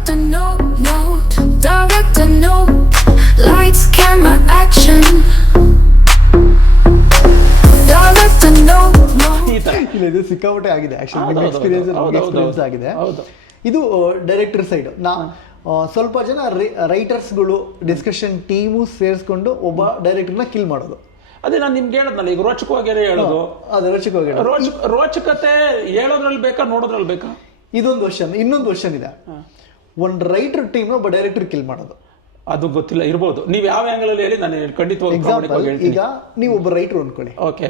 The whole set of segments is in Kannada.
Director no, no. Director no. Lights, camera, action. Director no, no. ಇಲ್ಲ ಇದು ಸಿಕ್ಕಾಪಟ್ಟೆ ಆಗಿದೆ ಆಕ್ಚುಲಿ ಎಕ್ಸ್ಪೀರಿಯನ್ಸ್ ಆಗಿದೆ. ಇದು ಡೈರೆಕ್ಟರ್ ಸೈಡ್ ಸ್ವಲ್ಪ ಜನ ರೈಟರ್ಸ್ಗಳು ಡಿಸ್ಕಷನ್ ಟೀಮು ಸೇರಿಸ್ಕೊಂಡು ಒಬ್ಬ ಡೈರೆಕ್ಟರ್ನ ಕಿಲ್ ಮಾಡೋದು. ಅದೇ ನಾನು ನಿಮ್ಗೆ ಹೇಳದ್ನಲ್ಲ, ಈಗ ರೋಚಕವಾಗಿ ಹೇಳೋದು, ಅದು ರೋಚಕವಾಗಿ ರೋಚಕತೆ ಹೇಳೋದ್ರಲ್ಲಿ ಬೇಕಾ ನೋಡೋದ್ರಲ್ಲಿ ಬೇಕಾ? ಇದೊಂದು ವರ್ಷನ್. ಇನ್ನೊಂದು ವರ್ಷನ್ ಇದೆ, ಒಂದು ರೈಟರ್ ಟೀಮ್ ಒಬ್ಬ ಡೈರೆಕ್ಟರ್ ಕಿಲ್ ಮಾಡೋದು. ಅದು ಗೊತ್ತಿಲ್ಲ, ಇರ್ಬೋದು. ನೀವು ಯಾವ ಆಂಗಲ್ ಅಲ್ಲಿ ಹೇಳಿ, ನಾನು ಖಂಡಿತವಾಗಿ ಎಕ್ಸಾಂಪಲ್ ಈಗ ನೀವು ಒಬ್ಬ ರೈಟರ್ ಅನ್ಕೊಳ್ಳಿ. ಓಕೆ,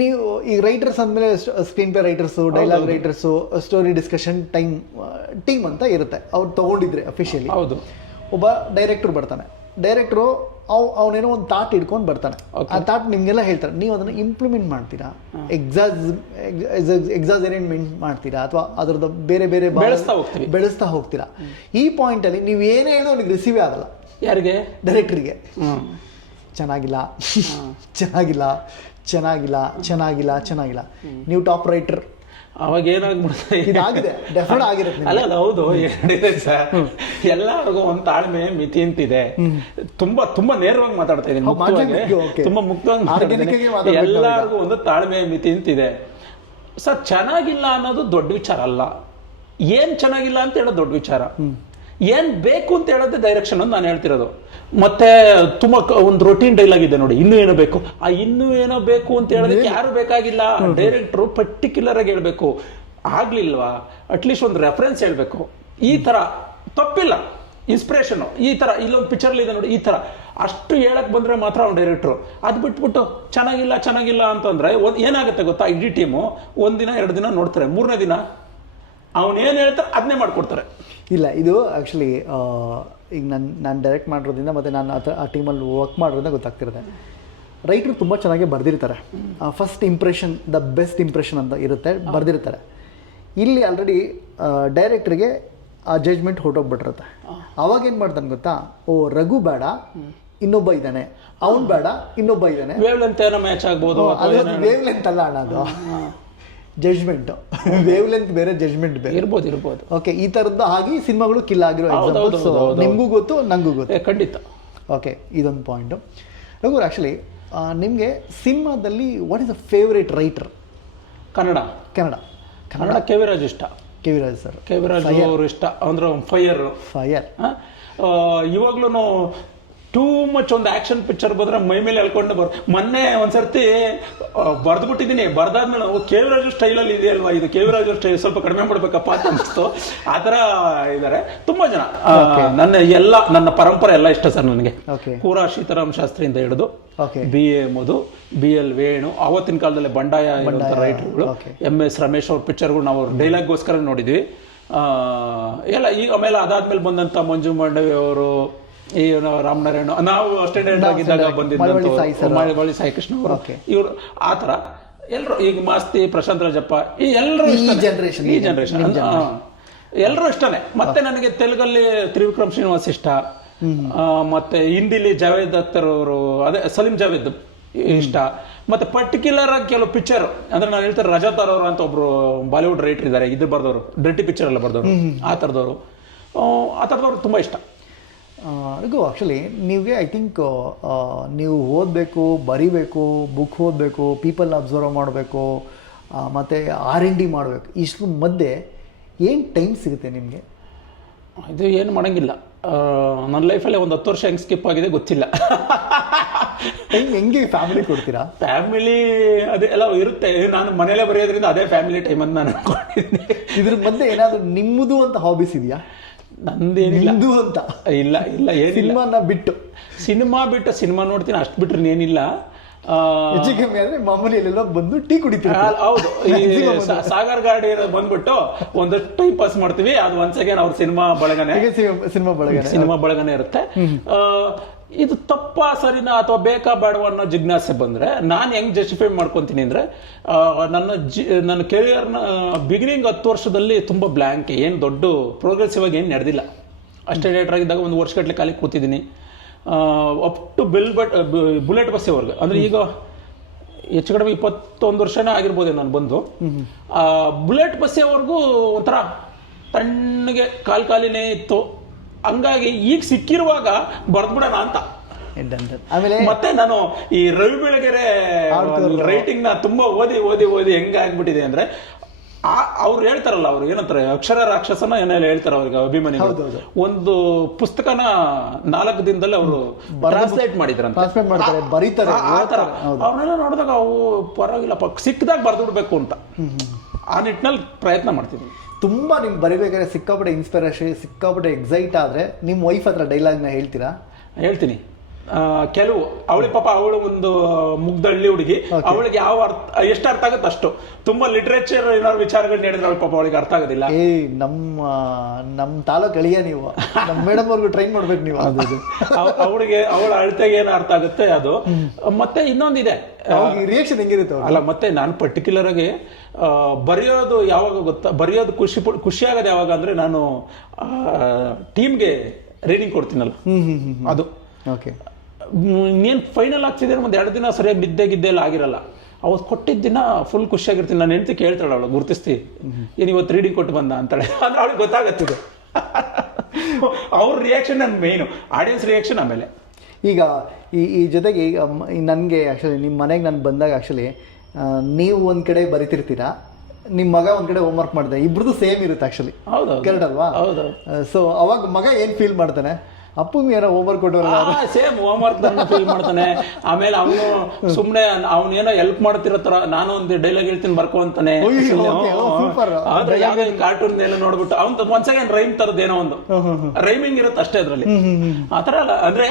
ನೀವು ಈಗ ರೈಟರ್ಸ್ ಅಂದಮೇಲೆ screen play writers, dialogue writers, story discussion team ಅಂತ ಇರುತ್ತೆ. ಅವ್ರು ತಗೊಂಡಿದ್ರೆ ಅಫಿಷಿಯಲಿ. ಹೌದು. ಒಬ್ಬ ಡೈರೆಕ್ಟರ್ ಬರ್ತಾನೆ. ಡೈರೆಕ್ಟ್ರು ಅವನೇನೋ ಒಂದು ಥಾಟ್ ಇಟ್ಕೊಂಡು ಬರ್ತಾನೆ. ಆ ಥಾಟ್ ನಿಮಗೆಲ್ಲ ಹೇಳ್ತಾರೆ, ನೀವು ಅದನ್ನು ಇಂಪ್ಲಿಮೆಂಟ್ ಮಾಡ್ತೀರಾ, ಎಕ್ಸಾಜರೇಟ್ಮೆಂಟ್ ಮಾಡ್ತೀರಾ, ಅಥವಾ ಅದರದ್ದು ಬೇರೆ ಬೇರೆ ಬೆಳೆಸ್ತಾ ಹೋಗ್ತೀರಾ. ಈ ಪಾಯಿಂಟಲ್ಲಿ ನೀವು ಏನೇ ಹೇಳೋ ಅವ್ನಿಗೆ ರಿಸೀವೇ ಆಗಲ್ಲ. ಯಾರಿಗೆ? ಡೈರೆಕ್ಟ್ರಿಗೆ. ಚೆನ್ನಾಗಿಲ್ಲ, ಚೆನ್ನಾಗಿಲ್ಲ, ಚೆನ್ನಾಗಿಲ್ಲ, ಚೆನ್ನಾಗಿಲ್ಲ, ಚೆನ್ನಾಗಿಲ್ಲ. ನೀವು ಟಾಪ್ ರೈಟರ್, ಅವಾಗ ಏನಾಗ್ಬಿಡುತ್ತೆ, ಇದಾಗಿದೆ ಡೆಫಿನೆಟ್ ಆಗಿರುತ್ತೆ. ಅಲ್ಲ, ಹೌದು, ಏನಿದೆ ಸರ್, ಎಲ್ಲರಿಗೂ ಒಂದು ತಾಳ್ಮೆ ಮಿತಿ ಅಂತಿದೆ. ತುಂಬಾ ತುಂಬಾ ನೇರವಾಗಿ ಮಾತಾಡ್ತಾ ಇದ್ದೀನಿ, ತುಂಬಾ ಮುಕ್ತವಾಗಿ. ಎಲ್ಲರಿಗೂ ಒಂದು ತಾಳ್ಮೆ ಮಿತಿ ಅಂತಿದೆ ಸರ್. ಚೆನ್ನಾಗಿಲ್ಲ ಅನ್ನೋದು ದೊಡ್ಡ ವಿಚಾರ ಅಲ್ಲ, ಏನ್ ಚೆನ್ನಾಗಿಲ್ಲ ಅಂತ ಹೇಳೋದು ದೊಡ್ಡ ವಿಚಾರ. ಏನ್ ಬೇಕು ಅಂತ ಹೇಳೋದೇ ಡೈರೆಕ್ಷನ್ ಅಂತ ನಾನು ಹೇಳ್ತಿರೋದು. ಮತ್ತೆ ತುಂಬಾ ಒಂದು ರೊಟೀನ್ ಡೈಲಾಗ್ ಇದೆ ನೋಡಿ, ಇನ್ನೂ ಏನೋ ಬೇಕು. ಆ ಇನ್ನೂ ಏನೋ ಬೇಕು ಅಂತ ಹೇಳೋದಕ್ಕೆ ಯಾರು ಬೇಕಾಗಿಲ್ಲ. ಡೈರೆಕ್ಟ್ರು ಪರ್ಟಿಕ್ಯುಲರ್ ಆಗಿ ಹೇಳ್ಬೇಕು. ಆಗ್ಲಿಲ್ವಾ, ಅಟ್ಲೀಸ್ಟ್ ಒಂದು ರೆಫರೆನ್ಸ್ ಹೇಳ್ಬೇಕು. ಈ ತರ ತಪ್ಪಿಲ್ಲ, ಇನ್ಸ್ಪಿರೇಷನ್ ಈ ತರ ಇಲ್ಲೊಂದು ಪಿಕ್ಚರ್ ಇದೆ ನೋಡಿ, ಈ ತರ ಅಷ್ಟು ಹೇಳಕ್ ಬಂದ್ರೆ ಮಾತ್ರ ಅವ್ನು ಡೈರೆಕ್ಟ್ರು. ಅದ್ ಬಿಟ್ಬಿಟ್ಟು ಚೆನ್ನಾಗಿಲ್ಲ ಚೆನ್ನಾಗಿಲ್ಲ ಅಂತಂದ್ರೆ ಏನಾಗುತ್ತೆ ಗೊತ್ತಾ, ಇಡೀ ಟೀಮು ಒಂದಿನ 2 ದಿನ ನೋಡ್ತಾರೆ, 3ನೇ ದಿನ ಅವನೇನು ಹೇಳ್ತಾರೆ ಅದನ್ನೇ ಮಾಡ್ಕೊಡ್ತಾರೆ. ಇಲ್ಲ, ಇದು ಆ್ಯಕ್ಚುಲಿ ಈಗ ನಾನು ಡೈರೆಕ್ಟ್ ಮಾಡಿರೋದ್ರಿಂದ ಮತ್ತು ನಾನು ಆ ಟೀಮಲ್ಲಿ ವರ್ಕ್ ಮಾಡೋದ್ರಿಂದ ಗೊತ್ತಾಗ್ತಿರುತ್ತೆ. ರೈಟ್ರು ತುಂಬ ಚೆನ್ನಾಗಿ ಬರೆದಿರ್ತಾರೆ. First impression the best impression ಅಂತ ಇರುತ್ತೆ, ಬರೆದಿರ್ತಾರೆ. ಇಲ್ಲಿ ಆಲ್ರೆಡಿ ಡೈರೆಕ್ಟ್ರಿಗೆ ಆ ಜಜ್ಮೆಂಟ್ ಹೊರಟೋಗ್ಬಿಟ್ಟಿರುತ್ತೆ. ಅವಾಗ ಏನು ಮಾಡ್ತಾನೆ ಗೊತ್ತಾ, ಓ ರಘು ಬೇಡ, ಇನ್ನೊಬ್ಬ ಇದ್ದಾನೆ, ಅವ್ನು ಬೇಡ, ಇನ್ನೊಬ್ಬ ಇದ್ದಾನೆ. ವೇವ್ ಲೆಂತ್ ಏನೋ ಮ್ಯಾಚ್ ಆಗ್ಬೋದು. ವೇವ್ ಲೆಂತ್ ಅಲ್ಲ ಅಣ್ಣ, ಅದು ಜಜ್ಮೆಂಟ್. ವೇವ್ ಲೆಂತ್ ಬೇರೆ, ಜಜ್ಮೆಂಟ್ ಬೇರೆ. ಇರ್ಬೋದು. ಓಕೆ, ಈ ಥರದ್ದು ಆಗಿ ಸಿನಿಮಾಗಳು ಕಿಲ್ ಆಗಿರೋ ಎಕ್ಸಾಂಪಲ್ಸ್ ನಿಮಗೂ ಗೊತ್ತು, ನನಗೂ ಗೊತ್ತು. ಖಂಡಿತ. ಓಕೆ, ಇದೊಂದು ಪಾಯಿಂಟು. ರಘು, ಆ್ಯಕ್ಚುಲಿ ನಿಮಗೆ ಸಿನಿಮಾದಲ್ಲಿ what is the favourite writer? Kannada. K V Raj ಇಷ್ಟ. ಕೆ ವಿ ರಾಜ್ ಅವರು ಇಷ್ಟ ಅಂದ್ರೆ ಫೈರ್. ಇವಾಗ್ಲೂ ಟೂ ಮಚ್ ಒಂದು ಆಕ್ಷನ್ ಪಿಕ್ಚರ್ ಬಂದ್ರೆ ಮೈ ಮೇಲೆ ಎಳ್ಕೊಂಡು ಮೊನ್ನೆ ಒಂದ್ಸರ್ತಿ ಬರ್ದ್ಬಿಟ್ಟಿದ್ದೀನಿ. ಬರ್ದಾದ್ಮೇಲೆ ಕೆ ವಿ ರಾಜು ಸ್ಟೈಲಲ್ಲಿ ಇದೆ ಅಲ್ವಾ, ಇದು ಕೆ ವಿ ರಾಜು ಸ್ಟೈಲ್ ಸ್ವಲ್ಪ ಕಡಿಮೆ ಮಾಡ್ಬೇಕಪ್ಪ ಅಂತ ಅನಿಸ್ತು. ಆ ಥರ ಇದ್ದಾರೆ ತುಂಬಾ ಜನ. ನನ್ನ ಪರಂಪರೆ ಎಲ್ಲ ಇಷ್ಟ ಸರ್ ನನಗೆ. ಕೂರ ಸೀತಾರಾಮ್ ಶಾಸ್ತ್ರಿಯಿಂದ ಹಿಡಿದು BA ಮಧು, BL ವೇಣು, ಆವತ್ತಿನ ಕಾಲದಲ್ಲಿ ಬಂಡಾಯ ರೈಟರ್ಗಳು, MS ರಮೇಶ್ ಅವ್ರ ಪಿಕ್ಚರ್ಗಳು ನಾವು ಡೈಲಾಗ್ಗೋಸ್ಕರ ನೋಡಿದ್ವಿ ಎಲ್ಲ. ಈಗ ಆಮೇಲೆ ಅದಾದ್ಮೇಲೆ ಬಂದಂತ ಮಂಜು ಮಂಡವಿ ಅವರು, ಈ ರಾಮನಾರಾಯಣ, ನಾವು ಅಸ್ಟೆಂಡೆಂಟ್ ಆಗಿದ್ದಾಗ ಬಂದಿದ್ದಂತ ಮಳವಳ್ಳಿ ಸಾಯಿ ಕೃಷ್ಣ ಅವರು, ಇವರು ಆ ಥರ ಎಲ್ಲರೂ. ಈಗ ಮಾಸ್ತಿ, ಪ್ರಶಾಂತ್ ರಾಜಪ್ಪ, ಈ ಎಲ್ಲರೂ ಈ ಜನರೇಷನ್ ಎಲ್ಲರೂ ಇಷ್ಟನೇ. ಮತ್ತೆ ನನಗೆ ತೆಲುಗಲ್ಲಿ ತ್ರಿವಿಕ್ರಮ್ ಶ್ರೀನಿವಾಸ್ ಇಷ್ಟ. ಮತ್ತೆ ಹಿಂದಿಲಿ ಜಾವೇದ್ ಅಖ್ತರ್ ಅವರು, ಅದೇ ಸಲೀಂ ಜಾವೇದ್ ಇಷ್ಟ. ಮತ್ತೆ ಪರ್ಟಿಕ್ಯುಲರ್ ಆಗಿ ಕೆಲವು ಪಿಕ್ಚರ್ ಅಂದ್ರೆ ನಾನು ಹೇಳ್ತಾರೆ, ರಜಾತಾರ್ ಅವರು ಅಂತ ಒಬ್ರು ಬಾಲಿವುಡ್ ರೈಟರ್ ಇದ್ದಾರೆ, ಇದು ಬರ್ದವರು, ಡ್ರೆಟ್ಟಿ ಪಿಕ್ಚರ್ ಎಲ್ಲ ಬರ್ದವರು, ಆ ಥರದವ್ರು ತುಂಬ ಇಷ್ಟ. ರಘು, ಆ್ಯಕ್ಚುಲಿ ನೀವೇ ಐ ಥಿಂಕ್ ನೀವು ಓದಬೇಕು, ಬರಿಬೇಕು, ಬುಕ್ ಓದಬೇಕು, ಪೀಪಲ್ ಅಬ್ಸರ್ವ್ ಮಾಡಬೇಕು, ಮತ್ತು R&D ಮಾಡಬೇಕು. ಇಷ್ಟು ಮಧ್ಯೆ ಏನು ಟೈಮ್ ಸಿಗುತ್ತೆ ನಿಮಗೆ? ಇದು ಏನು ಮಾಡೋಂಗಿಲ್ಲ. ನನ್ನ ಲೈಫಲ್ಲಿ ಒಂದು 10 ವರ್ಷ ಹೆಂಗೆ ಸ್ಕಿಪ್ ಆಗಿದೆ ಗೊತ್ತಿಲ್ಲ. ಟೈಮ್ ಹೆಂಗೆ ಫ್ಯಾಮಿಲಿ ಕೊಡ್ತೀರಾ? ಫ್ಯಾಮಿಲಿ ಅದೇ ಎಲ್ಲ ಇರುತ್ತೆ. ನಾನು ಮನೇಲೇ ಬರೆಯೋದ್ರಿಂದ ಅದೇ ಫ್ಯಾಮಿಲಿ ಟೈಮ್ ಅಂತ ನಾನು ಅನ್ಕೊಂಡಿದ್ದೀನಿ. ಇದ್ರ ಮಧ್ಯೆ ಏನಾದರೂ ನಿಮ್ಮದು ಅಂತ ಹಾಬೀಸ್ ಇದೆಯಾ? ನಂದೇನಿಲ್ಲ ಅಂತ. ಇಲ್ಲ ಏನಿಲ್ಲ. ಸಿನಿಮಾ ಬಿಟ್ಟು ಸಿನಿಮಾ ನೋಡ್ತೀನಿ, ಅಷ್ಟು ಬಿಟ್ರೆ ಏನಿಲ್ಲ. ಹೆಚ್ಚು ಕಮ್ಮಿ ಅಂದ್ರೆ ಮಾಮೂಲಿ ಎಲ್ಲೆಲ್ಲ ಬಂದು ಟೀ ಕುಡಿತೀವಿ. ಹೌದು, ಸಾಗರ್ ಗಾಡಿ ಬಂದ್ಬಿಟ್ಟು ಒಂದಷ್ಟು ಟೈಮ್ ಪಾಸ್ ಮಾಡ್ತೀವಿ. ಅದು ಒನ್ಸ್ ಅಗೇನ್ ಅವ್ರ ಸಿನಿಮಾ ಬಳಗನೆ ಇರುತ್ತೆ. ಇದು ತಪ್ಪಾ ಸರಿನಾ ಅಥವಾ ಬೇಕಾ ಬೇಡವಾ ಅನ್ನೋ ಜಿಜ್ಞಾಸೆ ಬಂದ್ರೆ ನಾನು ಹೆಂಗ್ ಜಸ್ಟಿಫೈ ಮಾಡ್ಕೊಂತೀನಿ ಅಂದ್ರೆ, ನನ್ನ ಕೆರಿಯರ್ನ ಬಿಗಿನಿಂಗ್ 10 ವರ್ಷದಲ್ಲಿ ತುಂಬಾ ಬ್ಲ್ಯಾಂಕ್, ಏನು ದೊಡ್ಡ ಪ್ರೋಗ್ರೆಸಿವ್ ಆಗಿ ಏನು ನಡೆದಿಲ್ಲ. ಅಷ್ಟೇ ಡೇಟರ್ ಆಗಿದ್ದಾಗ 1 ವರ್ಷಗಟ್ಟಲೆ ಖಾಲಿ ಕೂತಿದ್ದೀನಿ. ಅಪ್ ಟು ಬುಲೆಟ್ ಬಸ್ಸೆವರೆಗೆ, ಅಂದ್ರೆ ಈಗ ಹೆಚ್ಚು ಕಡಿಮೆ 21 ವರ್ಷನೇ ಆಗಿರ್ಬೋದೇ ನಾನು ಬಂದು. ಬುಲೆಟ್ ಬಸ್ಸೆವರೆಗೂ ಒಂಥರ ತಣ್ಣ ಕಣ್ಣಿಗೆ ಕಾಲಿನೇ ಇತ್ತು. ಹಂಗಾಗಿ ಈಗ ಸಿಕ್ಕಿರುವಾಗ ಬರ್ದ್ಬಿಡೋಣ ಅಂತ. ಆಮೇಲೆ ಮತ್ತೆ ನಾನು ಈ ರವಿ ಬೆಳಗೆರೆ ರೈಟಿಂಗ್ ನ ತುಂಬಾ ಓದಿ ಹೆಂಗಾಗ್ಬಿಟ್ಟಿದೆ ಅಂದ್ರೆ, ಅವ್ರು ಹೇಳ್ತಾರಲ್ಲ, ಅವ್ರು ಏನಂತಾರೆ, ಅಕ್ಷರ ರಾಕ್ಷಸನ ಏನೆಲ್ಲ ಹೇಳ್ತಾರೆ ಅವ್ರಿಗೆ ಅಭಿಮಾನಿಗಳು. ಒಂದು ಪುಸ್ತಕನ 4 ದಿನದಲ್ಲಿ ಅವರು ಟ್ರಾನ್ಸ್ಲೇಟ್ ಮಾಡಿದ್ರಂತೆ, ಬರೀತಾರೆ. ಅವ್ರನ್ನೆಲ್ಲ ನೋಡಿದಾಗ ಅವು ಪರವಾಗಿಲ್ಲಪ್ಪ, ಸಿಕ್ಕದಾಗ ಬರ್ದುಬಿಡ್ಬೇಕು ಅಂತ ಆ ನಿಟ್ಟಿನಲ್ಲಿ ಪ್ರಯತ್ನ ಮಾಡ್ತಿದ್ದೀನಿ. ತುಂಬಾ ನಿಮ್ಗೆ ಬರಿಬೇಕಾದ್ರೆ ಸಿಕ್ಕಾಪಟ್ಟೆ ಇನ್ಸ್ಪಿರೇಷನ್, ಸಿಕ್ಕಾಪಟ್ಟೆ ಎಕ್ಸೈಟ್ ಆದ್ರೆ ನಿಮ್ಮ ವೈಫ್ ಹತ್ರ ಡೈಲಾಗ್ನ ಹೇಳ್ತೀರಾ? ಹೇಳ್ತೀನಿ. ಕೆಲವು ಅವಳಿಗೆ ಪಾಪ, ಅವಳು ಒಂದು ಮುಗ್ದಳ್ಳಿ ಹುಡುಗಿ, ಅವಳಿಗೆ ಯಾವ ಎಷ್ಟು ಅರ್ಥ ಆಗುತ್ತೆ ಅಷ್ಟು. ತುಂಬಾ ಲಿಟ್ರೇಚರ್ ಏನಾದ್ರು ವಿಚಾರಗಳನ್ನ ಹೇಳಿದ್ರೆ ಅವಳು ಪಾಪ ಅವಳಿಗೆ ಅರ್ಥ ಆಗೋದಿಲ್ಲ. ನಮ್ಮ ತಾಲೂಕ್ ಅಳಿಯ ನೀವು, ನಮ್ಮ ಮೇಡಮ್ ಅವ್ರಿಗೂ ಟ್ರೈನ್ ಮಾಡ್ಬೇಕು ನೀವು. ಅವಳಿಗೆ ಅವಳ ಅಳತೆಗೆ ಏನು ಅರ್ಥ ಆಗುತ್ತೆ ಅದು. ಮತ್ತೆ ಇನ್ನೊಂದಿದೆ, ರಿಯಾಕ್ಷನ್ ಹೆಂಗಿರುತ್ತೆ ಅಲ್ಲ. ಮತ್ತೆ ನಾನು ಪರ್ಟಿಕ್ಯುಲರ್ ಆಗಿ ಬರೆಯೋದು ಯಾವಾಗ ಗೊತ್ತಾ, ಬರೆಯೋದು ಖುಷಿ ಆಗೋದು ಯಾವಾಗ ಅಂದ್ರೆ, ನಾನು ಟೀಮ್ಗೆ ರೀಡಿಂಗ್ ಕೊಡ್ತೀನಲ್ಲ, ಅದು ಓಕೆ. ಇನ್ನೇನು ಫೈನಲ್ ಆಗ್ತಿದೆ, ಒಂದು 2 ದಿನ ಸರಿಯಾಗಿ ನಿದ್ದೆ ಎಲ್ಲ ಆಗಿರಲ್ಲ. ಅವತ್ತು ಕೊಟ್ಟಿದ್ದ ದಿನ ಫುಲ್ ಖುಷಿಯಾಗಿರ್ತೀನಿ. ನಾನು ಹೆಂಡತಿ ಕೇಳ್ತಾಳೆ, ಅವಳು ಗುರುತಿಸ್ತಿ, ಏನು ಇವತ್ತು ರೀಡಿಂಗ್ ಕೊಟ್ಟು ಬಂದ ಅಂತಾಳೆ. ಅಂದ್ರೆ ಅವಳಿಗೆ ಗೊತ್ತಾಗತ್ತಿದೆ. ಅವ್ರ ರಿಯಾಕ್ಷನ್ ನನ್ನ ಮೇಯ್ನು, ಆಡಿಯನ್ಸ್ ರಿಯಾಕ್ಷನ್ ಆಮೇಲೆ. ಈಗ ಈ ಜೊತೆಗೆ ಈಗ ನನಗೆ ಆ್ಯಕ್ಚುಲಿ ನಿಮ್ಮ ಮನೆಗೆ ನಾನು ಬಂದಾಗ ಆ್ಯಕ್ಚುಲಿ ನೀವು ಒಂದು ಕಡೆ ಬರಿತಿರ್ತೀರಾ, ನಿಮ್ಮ ಮಗ ಒಂದು ಕಡೆ ಹೋಮ್ವರ್ಕ್ ಮಾಡಿದೆ, ಇಬ್ರದ್ದು ಸೇಮ್ ಇರುತ್ತೆ ಆ್ಯಕ್ಚುಲಿ. ಹೌದು, ಕರೆಕ್ಟ್ ಅಲ್ವಾ? ಹೌದು. ಸೊ ಅವಾಗ ಮಗ ಏನು ಫೀಲ್ ಮಾಡ್ತಾನೆ? ಅಪ್ಪಂಗೆ ಏನೋ ಹೋಮ್ವರ್ಕ್ ಕೊಟ್ಟವಲ್ಲ, ಸೇಮ್ ಹೋಮ್ವರ್ಕ್ ಫೀಲ್ ಮಾಡ್ತಾನೆ. ಆಮೇಲೆ ಅವನು ಸುಮ್ಮನೆ ಅವನೇನೋ ಹೆಲ್ಪ್ ಮಾಡ್ತಿರತ್ತಾರ, ನಾನು ಒಂದು ಡೈಲಾಗ್ ಹೇಳ್ತೀನಿ ಬರ್ಕೊ ಅಂತಾನೆ. ಆದ್ರೆ ಯಾವ್ದು ಕಾರ್ಟೂನ್ ಎಲ್ಲ ನೋಡ್ಬಿಟ್ಟು ಅವ್ನು ಒಂದ್ಸಲ ರೈಮ್ ತರದ್ ಏನೋ ಒಂದು ರೈಮಿಂಗ್ ಇರುತ್ತೆ ಅಷ್ಟೇ ಅದ್ರಲ್ಲಿ. ಆತರ ಅಲ್ಲ ಅಂದ್ರೆ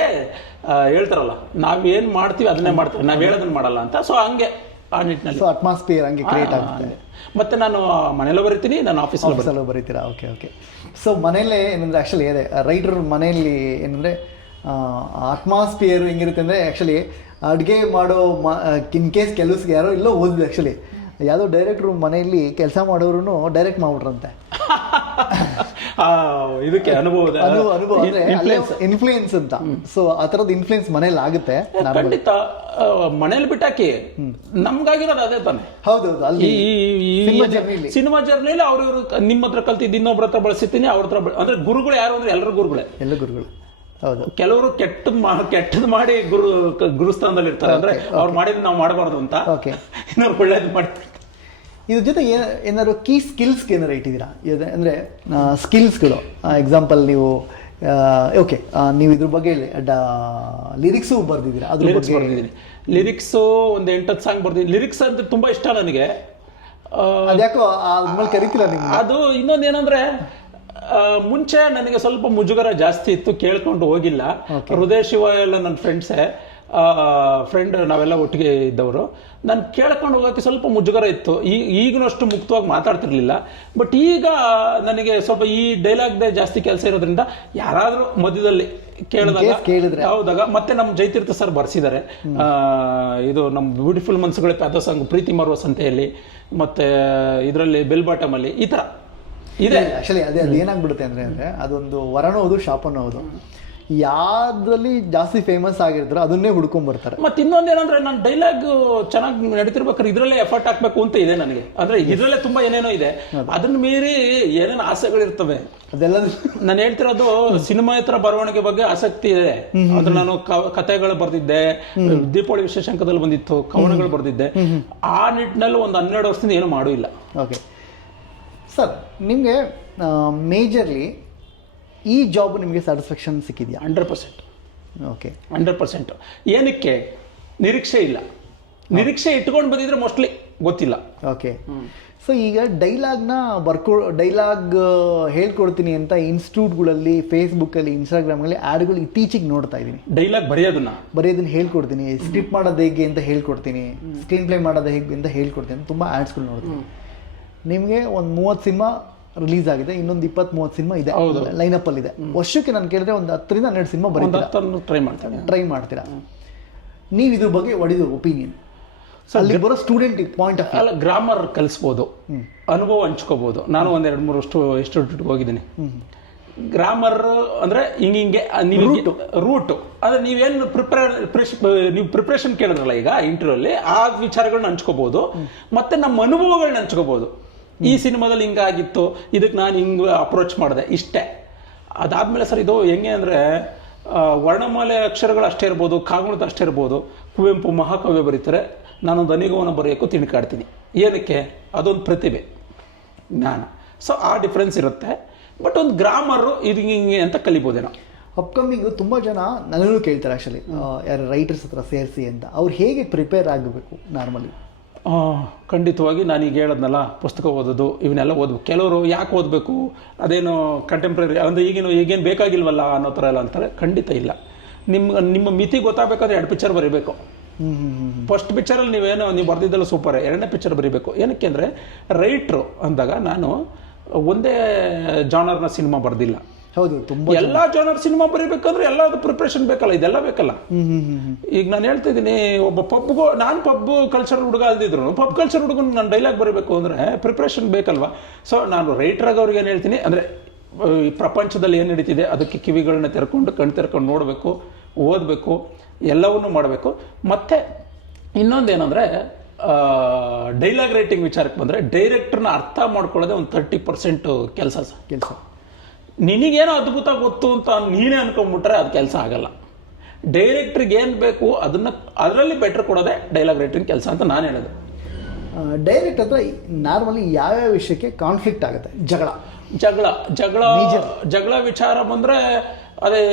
ಹೇಳ್ತಾರಲ್ಲ, ನಾವೇನ್ ಮಾಡ್ತೀವಿ ಅದನ್ನೇ ಮಾಡ್ತೀವಿ, ನಾವ್ ಹೇಳೋದನ್ನ ಮಾಡಲ್ಲ ಅಂತ. ಸೊ ಹಂಗೆ ಆ ನಿಟ್ಟಿನಲ್ಲಿ ಅಟ್ಮಾಸ್ಫಿಯರ್ ಹಂಗೆ ಕ್ರಿಯೇಟ್ ಆಗುತ್ತೆ. ಮತ್ತೆ ನಾನು ಮನೆಯಲ್ಲೂ ಬರೀತೀನಿ, ನಾನು ಆಫೀಸಲ್ಲೂ ಬರೀತೀರಾ? Okay okay. ಸೊ ಮನೇಲೇ ಏನಂದ್ರೆ ಆ್ಯಕ್ಚುಲಿ ಅದೇ ರೈಟರ್ ಮನೆಯಲ್ಲಿ ಏನಂದರೆ ಅಟ್ಮಾಸ್ಫಿಯರ್ ಹೆಂಗಿರುತ್ತೆ ಅಂದರೆ, ಆ್ಯಕ್ಚುಲಿ ಅಡುಗೆ ಮಾಡೋ ಇನ್ ಕೇಸ್ ಕೆಲಸಕ್ಕೆ ಯಾರೋ ಇಲ್ಲೋ ಓದಿದೆ ಆ್ಯಕ್ಚುಲಿ, ಯಾವುದೋ ಡೈರೆಕ್ಟ್ರು ಮನೆಯಲ್ಲಿ ಕೆಲಸ ಮಾಡೋರು ಡೈರೆಕ್ಟ್ ಮಾಡ್ಬಿಟ್ರಂತೆ. ಇದಕ್ಕೆ ಅನುಭವ ಅಂದ್ರೆ ಇನ್ಫ್ಲೂಯೆನ್ಸ್ ಅಂತ. ಸೊ ಆ ಥರದ್ದು ಇನ್ಫ್ಲೂಯೆನ್ಸ್ ಮನೇಲಿ ಆಗುತ್ತೆ. ಖಂಡಿತ ಮನೇಲಿ ಬಿಟ್ಟಾಕಿ ನಮ್ಗಾಗಿರೋದು ಅದೇ ತಾನೆ. ಹೌದೌದು. ಅಲ್ಲಿ ಸಿನಿಮಾ ಜರ್ನಿಲಿ ಅವ್ರು ನಿಮ್ಮ ಹತ್ರ ಕಲ್ತಿದ್ದು ಇನ್ನೊಬ್ರ ಹತ್ರ ಬಳಸಿರ್ತೀನಿ, ಅವ್ರ ಹತ್ರ ಅಂದ್ರೆ ಗುರುಗಳು ಯಾರು ಅಂದ್ರೆ ಎಲ್ಲರೂ ಗುರುಗಳೇ. ಎಲ್ಲ ಗುರುಗಳು. ಹೌದು. ಕೆಲವರು ಕೆಟ್ಟದ್ ಮಾಡಿ ಗುರುಸ್ಥಾನದಲ್ಲಿ ಇರ್ತಾರೆ. ಅಂದ್ರೆ ಅವ್ರು ಮಾಡಿದ್ ನಾವು ಮಾಡಬಾರ್ದು ಅಂತ, ಇನ್ನೊಬ್ರು ಒಳ್ಳೇದು ಮಾಡ್ತಾರೆ. ಇದ್ರ ಜೊತೆ ಏನಾದ್ರು ಕೀ ಸ್ಕಿಲ್ಸ್ಗೆ ಏನಾರು ಇಟ್ಟಿದ್ದೀರಾ? ಅಂದರೆ ಸ್ಕಿಲ್ಸ್ಗಳು, ಎಕ್ಸಾಂಪಲ್ ನೀವು ಓಕೆ ನೀವು ಇದ್ರ ಬಗ್ಗೆ ಲಿರಿಕ್ಸು ಬರ್ದಿದ್ದೀರಾ? ಅದ್ರ ಬಗ್ಗೆ ಬರ್ದಿದ್ದೀನಿ. ಲಿರಿಕ್ಸು ಒಂದು 8-10 ಸಾಂಗ್ ಬರ್ದಿದ್ದೀನಿ. ಲಿರಿಕ್ಸ್ ಅಂದ್ರೆ ತುಂಬಾ ಇಷ್ಟ ನನಗೆ. ಅದ್ಯಾಕೋ ಆದ್ಮೇಲೆ ಕರಿತೀರಾ ನೀವು? ಅದು ಇನ್ನೊಂದು ಏನಂದ್ರೆ, ಮುಂಚೆ ನನಗೆ ಸ್ವಲ್ಪ ಮುಜುಗರ ಜಾಸ್ತಿ ಇತ್ತು, ಕೇಳ್ಕೊಂಡು ಹೋಗಿಲ್ಲ. ಹೃದಯ ಶಿವ ಎಲ್ಲ ನನ್ನ ಫ್ರೆಂಡ್ ನಾವೆಲ್ಲ ಒಟ್ಟಿಗೆ ಇದ್ದವರು. ನಾನು ಕೇಳ್ಕೊಂಡು ಹೋಗೋಕ್ಕೆ ಸ್ವಲ್ಪ ಮುಜುಗರ ಇತ್ತು. ಈಗಿನಷ್ಟು ಮುಕ್ತವಾಗಿ ಮಾತಾಡ್ತಿರ್ಲಿಲ್ಲ. ಬಟ್ ಈಗ ನನಗೆ ಸ್ವಲ್ಪ ಈ ಡೈಲಾಗ್ದೇ ಜಾಸ್ತಿ ಕೆಲಸ ಇರೋದ್ರಿಂದ ಯಾರಾದ್ರೂ ಮಧ್ಯದಲ್ಲಿ ಕೇಳಿದ್ರೆ ಹೌದಾಗ, ಮತ್ತೆ ನಮ್ಮ ಜಯತೀರ್ಥ ಸರ್ ಬರ್ಸಿದ್ದಾರೆ. ಇದು ನಮ್ಮ ಬ್ಯೂಟಿಫುಲ್ ಮನ್ಸುಗಳ ಪ್ಯಾಥೋ ಸಾಂಗ್ ಪ್ರೀತಿ ಮಾರುವ ಸಂತೆಯಲ್ಲಿ, ಮತ್ತೆ ಇದರಲ್ಲಿ ಬೆಲ್ ಬಾಟಮ್ ಅಲ್ಲಿ, ಈ ತರ ಇದೆ. ಆಕ್ಚುಲಿ ಅದು ಏನಾಗ್ಬಿಡುತ್ತೆ ಅಂದ್ರೆ ಅದೊಂದು ವರನೂ ಹೌದು ಶಾಪನೂ ಹೌದು. ಯಾವ್ದ್ರಲ್ಲಿ ಜಾಸ್ತಿ ಫೇಮಸ್ ಆಗಿರ್ತಾರೋ ಅದನ್ನೇ ಹುಡ್ಕೊಂಡ್ ಬರ್ತಾರೆ. ಮತ್ತೆ ಇನ್ನೊಂದೇನಂದ್ರೆ, ನಾನು ಡೈಲಾಗ್ ಚೆನ್ನಾಗಿ ನಡೀತಿರ್ಬೇಕಾದ್ರೆ ಇದ್ರಲ್ಲೇ ಎಫರ್ಟ್ ಹಾಕ್ಬೇಕು ಅಂತ ಇದೆ ನನಗೆ. ಅಂದ್ರೆ ಇದ್ರಲ್ಲೇ ತುಂಬಾ ಏನೇನೋ ಇದೆ, ಅದನ್ನ ಮೀರಿ ಏನೇನು ಆಸೆಗಳಿರ್ತವೆ. ಅದೆಲ್ಲ ನಾನು ಹೇಳ್ತಿರೋದು ಸಿನಿಮಾ ಹತ್ರ ಬರವಣಿಗೆ ಬಗ್ಗೆ ಆಸಕ್ತಿ ಇದೆ. ಅಂದ್ರೆ ನಾನು ಕಥೆಗಳು ಬರ್ದಿದ್ದೆ, ದೀಪಾವಳಿ ವಿಶೇಷಾಂಕದಲ್ಲಿ ಬಂದಿತ್ತು, ಕವನಗಳು ಬರ್ದಿದ್ದೆ. ಆ ನಿಟ್ಟಿನಲ್ಲಿ ಒಂದು 12 ವರ್ಷದಿಂದ ಏನು ಮಾಡೂ ಇಲ್ಲ. ಓಕೆ ಸರ್, ನಿಮಗೆ ಮೇಜರ್ಲಿ ಈ ಜಾಬ್ ನಿಮಗೆ ಸ್ಯಾಟಿಸ್ಫ್ಯಾಕ್ಷನ್ ಸಿಕ್ಕಿದೆಯಾ? 100%. ಓಕೆ, 100%. ಏನಕ್ಕೆ? ನಿರೀಕ್ಷೆ ಇಲ್ಲ. ನಿರೀಕ್ಷೆ ಇಟ್ಕೊಂಡು ಬಂದಿದ್ರೆ ಮೋಸ್ಟ್ಲಿ ಗೊತ್ತಿಲ್ಲ. ಓಕೆ. ಸೊ ಈಗ ಡೈಲಾಗ್ ಹೇಳ್ಕೊಡ್ತೀನಿ ಅಂತ ಇನ್ಸ್ಟಿಟ್ಯೂಟ್ಗಳಲ್ಲಿ, ಫೇಸ್ಬುಕ್ಕಲ್ಲಿ, ಇನ್ಸ್ಟಾಗ್ರಾಮಲ್ಲಿ ಆ್ಯಡ್ಗಳು ಇತ್ತೀಚೆಗೆ ನೋಡ್ತಾ ಇದ್ದೀನಿ. ಡೈಲಾಗ್ ಬರೆಯೋದನ್ನ ಹೇಳ್ಕೊಡ್ತೀನಿ, ಸ್ಕ್ರಿಪ್ಟ್ ಮಾಡೋದು ಹೇಗೆ ಅಂತ ಹೇಳ್ಕೊಡ್ತೀನಿ, ಸ್ಕ್ರೀನ್ ಪ್ಲೇ ಮಾಡೋದು ಹೇಗೆ ಅಂತ ಹೇಳ್ಕೊಡ್ತೀನಿ, ತುಂಬ ಆ್ಯಡ್ಸ್ಗಳು ನೋಡ್ತೀನಿ. ನಿಮಗೆ ಒಂದು 30 ಸಿನಿಮಾ ರಿಲೀಸ್ ಆಗಿದೆ, ಇನ್ನೊಂದು 20-30 ಸಿನಿಮಾ ಇದೆ ಲೈನಪ್ ಅಲ್ಲಿ ಇದೆ. ವರ್ಷಕ್ಕೆ ನಾನು ಕೇಳಿದ್ರೆ ಒಂದು 10-12 ಸಿನಿಮಾ ಟ್ರೈ ಮಾಡ್ತೀರಾ. ನೀವು ಇದ್ರ ಬಗ್ಗೆ ಒಡಿದ ಒಪಿನಿಯನ್? ಅಲ್ಲಿ ಬರೋ ಸ್ಟೂಡೆಂಟ್ ಪಾಯಿಂಟ್ ಆಫ್ ಅಲ್ಲ, ಗ್ರಾಮರ್ ಕಲಿಸ್ಬೋದು, ಅನುಭವ ಹಂಚ್ಕೋಬಹುದು. ನಾನು ಒಂದ್ 2-3 ಇನ್ಸ್ಟಿಟ್ಯೂಟ್ಗೆ ಹೋಗಿದ್ದೀನಿ. ಗ್ರಾಮರ್ ಅಂದ್ರೆ ಹಿಂಗೆ ರೂಟ್ ಅಂದ್ರೆ ನೀವೇನು ಪ್ರಿಪ್ರೇಷನ್ ಕೇಳಿದ್ರಲ್ಲ ಈಗ ಇಂಟರ್ವ್ಯೂ ಅಲ್ಲಿ, ಆ ವಿಚಾರಗಳನ್ನ ಹಂಚ್ಕೋಬಹುದು. ಮತ್ತೆ ನಮ್ಮ ಅನುಭವಗಳನ್ನ ಹಂಚ್ಕೋಬಹುದು. ಈ ಸಿನಿಮಾದಲ್ಲಿ ಹಿಂಗಾಗಿತ್ತು, ಇದಕ್ಕೆ ನಾನು ಹಿಂಗೆ ಅಪ್ರೋಚ್ ಮಾಡಿದೆ, ಇಷ್ಟೇ. ಅದಾದ್ಮೇಲೆ ಸರ್ ಇದು ಹೆಂಗೆ ಅಂದರೆ ವರ್ಣಮಾಲೆ ಅಕ್ಷರಗಳು ಅಷ್ಟೇ ಇರ್ಬೋದು, ಕಾಗುಣಿತ ಅಷ್ಟೇ ಇರ್ಬೋದು. ಕುವೆಂಪು ಮಹಾಕಾವ್ಯ ಬರೀತಾರೆ, ನಾನೊಂದು ಅನಿಗವನ ಬರೆಯೋಕ್ಕೂ ತಿಣುಕಾಡ್ತೀನಿ. ಏನಕ್ಕೆ? ಅದೊಂದು ಪ್ರತಿಭೆ, ಜ್ಞಾನ. ಸೊ ಆ ಡಿಫ್ರೆನ್ಸ್ ಇರುತ್ತೆ. ಬಟ್ ಒಂದು ಗ್ರಾಮರು ಇದು ಹಿಂಗೆ ಅಂತ ಕಲಿಬೋದೇನೋ. ಅಪ್ಕಮಿಂಗು ತುಂಬ ಜನ ನನ್ನನ್ನು ಕೇಳ್ತಾರೆ ಆ್ಯಕ್ಚುಲಿ, ಯಾರು ರೈಟರ್ಸ್ ಹತ್ರ ಸೇರಿಸಿ ಅಂತ. ಅವ್ರು ಹೇಗೆ ಪ್ರಿಪೇರ್ ಆಗಬೇಕು ನಾರ್ಮಲಿ? ಖಂಡಿತವಾಗಿ ನಾನೀಗ ಹೇಳೋದ್ನಲ್ಲ, ಪುಸ್ತಕ ಓದೋದು ಇವನ್ನೆಲ್ಲ ಓದಬೇಕು. ಕೆಲವರು ಯಾಕೆ ಓದಬೇಕು, ಅದೇನು ಕಂಟೆಂಪ್ರರಿ ಅಂದರೆ ಈಗೇನು ಬೇಕಾಗಿಲ್ವಲ್ಲ ಅನ್ನೋ ಥರ ಎಲ್ಲ ಅಂತಾರೆ. ಖಂಡಿತ ಇಲ್ಲ. ನಿಮ್ಮ ಮಿತಿ ಗೊತ್ತಾಗಬೇಕಾದ್ರೆ 2 ಪಿಕ್ಚರ್ ಬರೀಬೇಕು. ಫಸ್ಟ್ ಪಿಕ್ಚರಲ್ಲಿ ನೀವು ಬರ್ದಿದ್ದೆಲ್ಲ ಸೂಪರೇ, 2ನೇ ಪಿಕ್ಚರ್ ಬರೀಬೇಕು. ಏನಕ್ಕೆ ಅಂದರೆ ರೈಟ್ರು ಅಂದಾಗ ನಾನು ಒಂದೇ ಜಾನರ್ನ ಸಿನಿಮಾ ಬರ್ದಿಲ್ಲ. ಹೌದು, ತುಂಬ ಎಲ್ಲ ಜಾನರ್ ಸಿನಿಮಾ ಬರೀಬೇಕಂದ್ರೆ ಎಲ್ಲದು ಪ್ರಿಪ್ರೇಷನ್ ಬೇಕಲ್ಲ, ಇದೆಲ್ಲ ಬೇಕಲ್ಲ. ಈಗ ನಾನು ಹೇಳ್ತಾ ಇದ್ದೀನಿ, ಒಬ್ಬ ನಾನು ಪಬ್ ಕಲ್ಚರ್ ಹುಡುಗ ಅಲ್ದಿದ್ರು ಪಬ್ ಕಲ್ಚರ್ ಹುಡುಗನ ನಾನು ಡೈಲಾಗ್ ಬರೀಬೇಕು ಅಂದರೆ ಪ್ರಿಪ್ರೇಷನ್ ಬೇಕಲ್ವಾ. ಸೊ ನಾನು ರೈಟರ್ ಆಗೋರಿಗೆ ಏನು ಹೇಳ್ತೀನಿ ಅಂದರೆ, ಈ ಪ್ರಪಂಚದಲ್ಲಿ ಏನು ನಡೀತಿದೆ ಅದಕ್ಕೆ ಕಿವಿಗಳನ್ನ ಕಣ್ಣು ತೆರ್ಕೊಂಡು ನೋಡಬೇಕು, ಓದಬೇಕು, ಎಲ್ಲವನ್ನೂ ಮಾಡಬೇಕು. ಮತ್ತು ಇನ್ನೊಂದೇನೆಂದರೆ ಡೈಲಾಗ್ ರೈಟಿಂಗ್ ವಿಚಾರಕ್ಕೆ ಬಂದರೆ ಡೈರೆಕ್ಟ್ರನ್ನ ಅರ್ಥ ಮಾಡ್ಕೊಳ್ಳೋದೇ ಒಂದು 30% ಕೆಲಸ. ನಿನಗೇನೋ ಅದ್ಭುತ ಗೊತ್ತು ಅಂತ ನೀನೇ ಅನ್ಕೊಂಡ್ಬಿಟ್ರೆ ಅದು ಕೆಲಸ ಆಗಲ್ಲ. ಡೈರೆಕ್ಟ್ರಿಗೆ ಏನು ಬೇಕು ಅದರಲ್ಲಿ ಬೆಟರ್ ಕೊಡೋದೇ ಡೈಲಾಗ್ ರೈಟಿಂಗ್ ಕೆಲಸ ಅಂತ ನಾನು ಹೇಳೋದು. ಡೈರೆಕ್ಟ್ ಹತ್ರ ನಾರ್ಮಲಿ ಯಾವ್ಯಾವ ವಿಷಯಕ್ಕೆ ಕಾನ್ಫ್ಲಿಕ್ಟ್ ಆಗುತ್ತೆ? ಜಗಳ ವಿಚಾರ ಬಂದರೆ ಅದೇ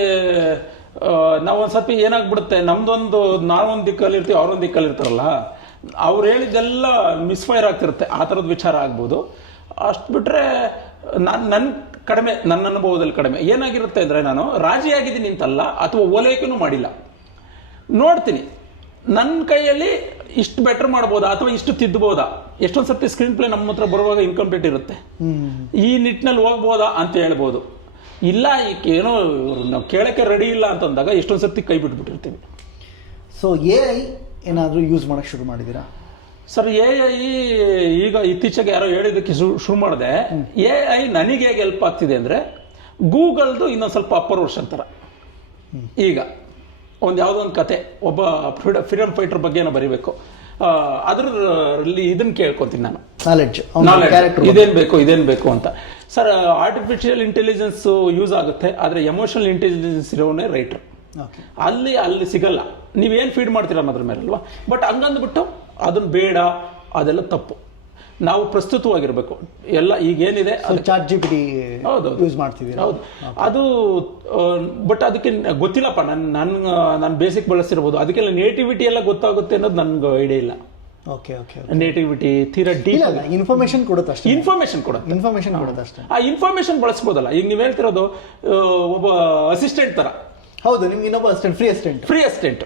ನಾವೊಂದು ಏನಾಗ್ಬಿಡುತ್ತೆ, ನಾವೊಂದು ದಿಕ್ಕಲ್ಲಿ ಇರ್ತೀವಿ, ಅವ್ರೊಂದು ದಿಕ್ಕಲ್ಲಿ ಇರ್ತಾರಲ್ಲ, ಅವ್ರು ಹೇಳಿದ್ದೆಲ್ಲ ಮಿಸ್ಫೈರ್ ಆಗ್ತಿರುತ್ತೆ. ಆ ಥರದ ವಿಚಾರ ಆಗ್ಬೋದು. ಅಷ್ಟು ಬಿಟ್ಟರೆ ನನ್ನ ಅನುಭವದಲ್ಲಿ ಕಡಿಮೆ ಏನಾಗಿರುತ್ತೆ ಅಂದರೆ, ನಾನು ರಾಜಿಯಾಗಿದ್ದೀನಿ ಅಂತಲ್ಲ, ಅಥವಾ ಓಲೈಕೆನೂ ಮಾಡಿಲ್ಲ. ನೋಡ್ತೀನಿ ನನ್ನ ಕೈಯಲ್ಲಿ ಇಷ್ಟು ಬೆಟರ್ ಮಾಡ್ಬೋದಾ ಅಥವಾ ಇಷ್ಟು ತಿದ್ದಬೋದಾ. ಎಷ್ಟೊಂದು ಸರ್ತಿ ಸ್ಕ್ರೀನ್ ಪ್ಲೇ ನಮ್ಮ ಹತ್ರ ಬರುವಾಗ ಇನ್ಕಂಪ್ಲೀಟ್ ಇರುತ್ತೆ, ಈ ನಿಟ್ಟಿನಲ್ಲಿ ಹೋಗ್ಬೋದಾ ಅಂತ ಹೇಳ್ಬೋದು. ಇಲ್ಲ ಏನೋ ನಾವು ಕೇಳೋಕ್ಕೆ ರೆಡಿ ಇಲ್ಲ ಅಂತಂದಾಗ ಎಷ್ಟೊಂದು ಸರ್ತಿ ಕೈ ಬಿಟ್ಬಿಟ್ಟಿರ್ತೀವಿ. ಸೊ AI ಏನಾದರೂ ಯೂಸ್ ಮಾಡೋಕ್ಕೆ ಶುರು ಮಾಡಿದ್ದೀರಾ? ಸರ್ AI ಈಗ ಇತ್ತೀಚೆಗೆ ಯಾರೋ ಹೇಳಿದ್ದಕ್ಕೆ ಶುರು ಮಾಡಿದೆ. AI ನನಗೆ ಹೇಗೆ ಹೆಲ್ಪ್ ಆಗ್ತಿದೆ ಅಂದರೆ, ಗೂಗಲ್ದು ಇನ್ನೊಂದು ಸ್ವಲ್ಪ ಅಪ್ಪರ್ ವರ್ಷನ್ ಥರ. ಈಗ ಯಾವುದೋ ಒಂದು ಕತೆ, ಒಬ್ಬ ಫ್ರೀಡಮ್ ಫೈಟರ್ ಬಗ್ಗೆ ಏನೋ ಬರೀಬೇಕು, ಅದರಲ್ಲಿ ಇದನ್ನು ಕೇಳ್ಕೊತೀನಿ ನಾನು, ನಾಲೆಡ್ಜ್ ಇದೇನು ಬೇಕು ಅಂತ. ಸರ್ ಆರ್ಟಿಫಿಷಿಯಲ್ ಇಂಟೆಲಿಜೆನ್ಸ್ ಯೂಸ್ ಆಗುತ್ತೆ, ಆದರೆ ಎಮೋಷನಲ್ ಇಂಟೆಲಿಜೆನ್ಸ್ ಇರೋನೇ ರೈಟ್ರು. ಅಲ್ಲಿ ಸಿಗಲ್ಲ. ನೀವೇನು ಫೀಡ್ ಮಾಡ್ತೀರ ಅನ್ನೋದ್ರ ಮೇಲೆ ಅಲ್ವಾ. ಬಟ್ ಹಂಗಂದ್ಬಿಟ್ಟು ಅದನ್ನು ಬೇಡ, ಅದೆಲ್ಲ ತಪ್ಪು. ನಾವು ಪ್ರಸ್ತುತವಾಗಿರಬೇಕು. ಎಲ್ಲ ಈಗೇನಿದೆ ಚಾಟ್ GPT ಹೌದು ಯೂಸ್ ಮಾಡ್ತೀವಿ. ಹೌದು, ಅದು ಬಟ್ ಅದಕ್ಕೆ ಗೊತ್ತಿಲ್ಲಪ್ಪ. ನಾನು ಬೇಸಿಕ್ ಬಳಸಿರ್ಬೋದು, ಅದಕ್ಕೆಲ್ಲ ನೇಟಿವಿಟಿ ಎಲ್ಲ ಗೊತ್ತಾಗುತ್ತೆ ಅನ್ನೋದು ನನಗೆ ಐಡಿಯಾ ಇಲ್ಲ. ನೇಟಿವಿಟಿ ತೀರಾ ಡೀಪ್ ಇನ್ಫಾರ್ಮೇಶನ್ ಕೊಡುತ್ತೆ ಅಷ್ಟೇ. ಇನ್ಫಾರ್ಮೇಶನ್ ಕೊಡುತ್ತೆ ಅಷ್ಟೇ. ಆ ಇನ್ಫಾರ್ಮೇಶನ್ ಬಳಸ್ಬೋದಲ್ಲ. ಈಗ ನೀವು ಹೇಳ್ತಿರೋದು ಒಬ್ಬ ಅಸಿಸ್ಟೆಂಟ್ ತರ. ಹೌದು, ನಿಮ್ಗೆ ಇನ್ನೊಬ್ಬ ಅಸಿಸ್ಟೆಂಟ್, ಫ್ರೀ ಅಸಿಸ್ಟೆಂಟ್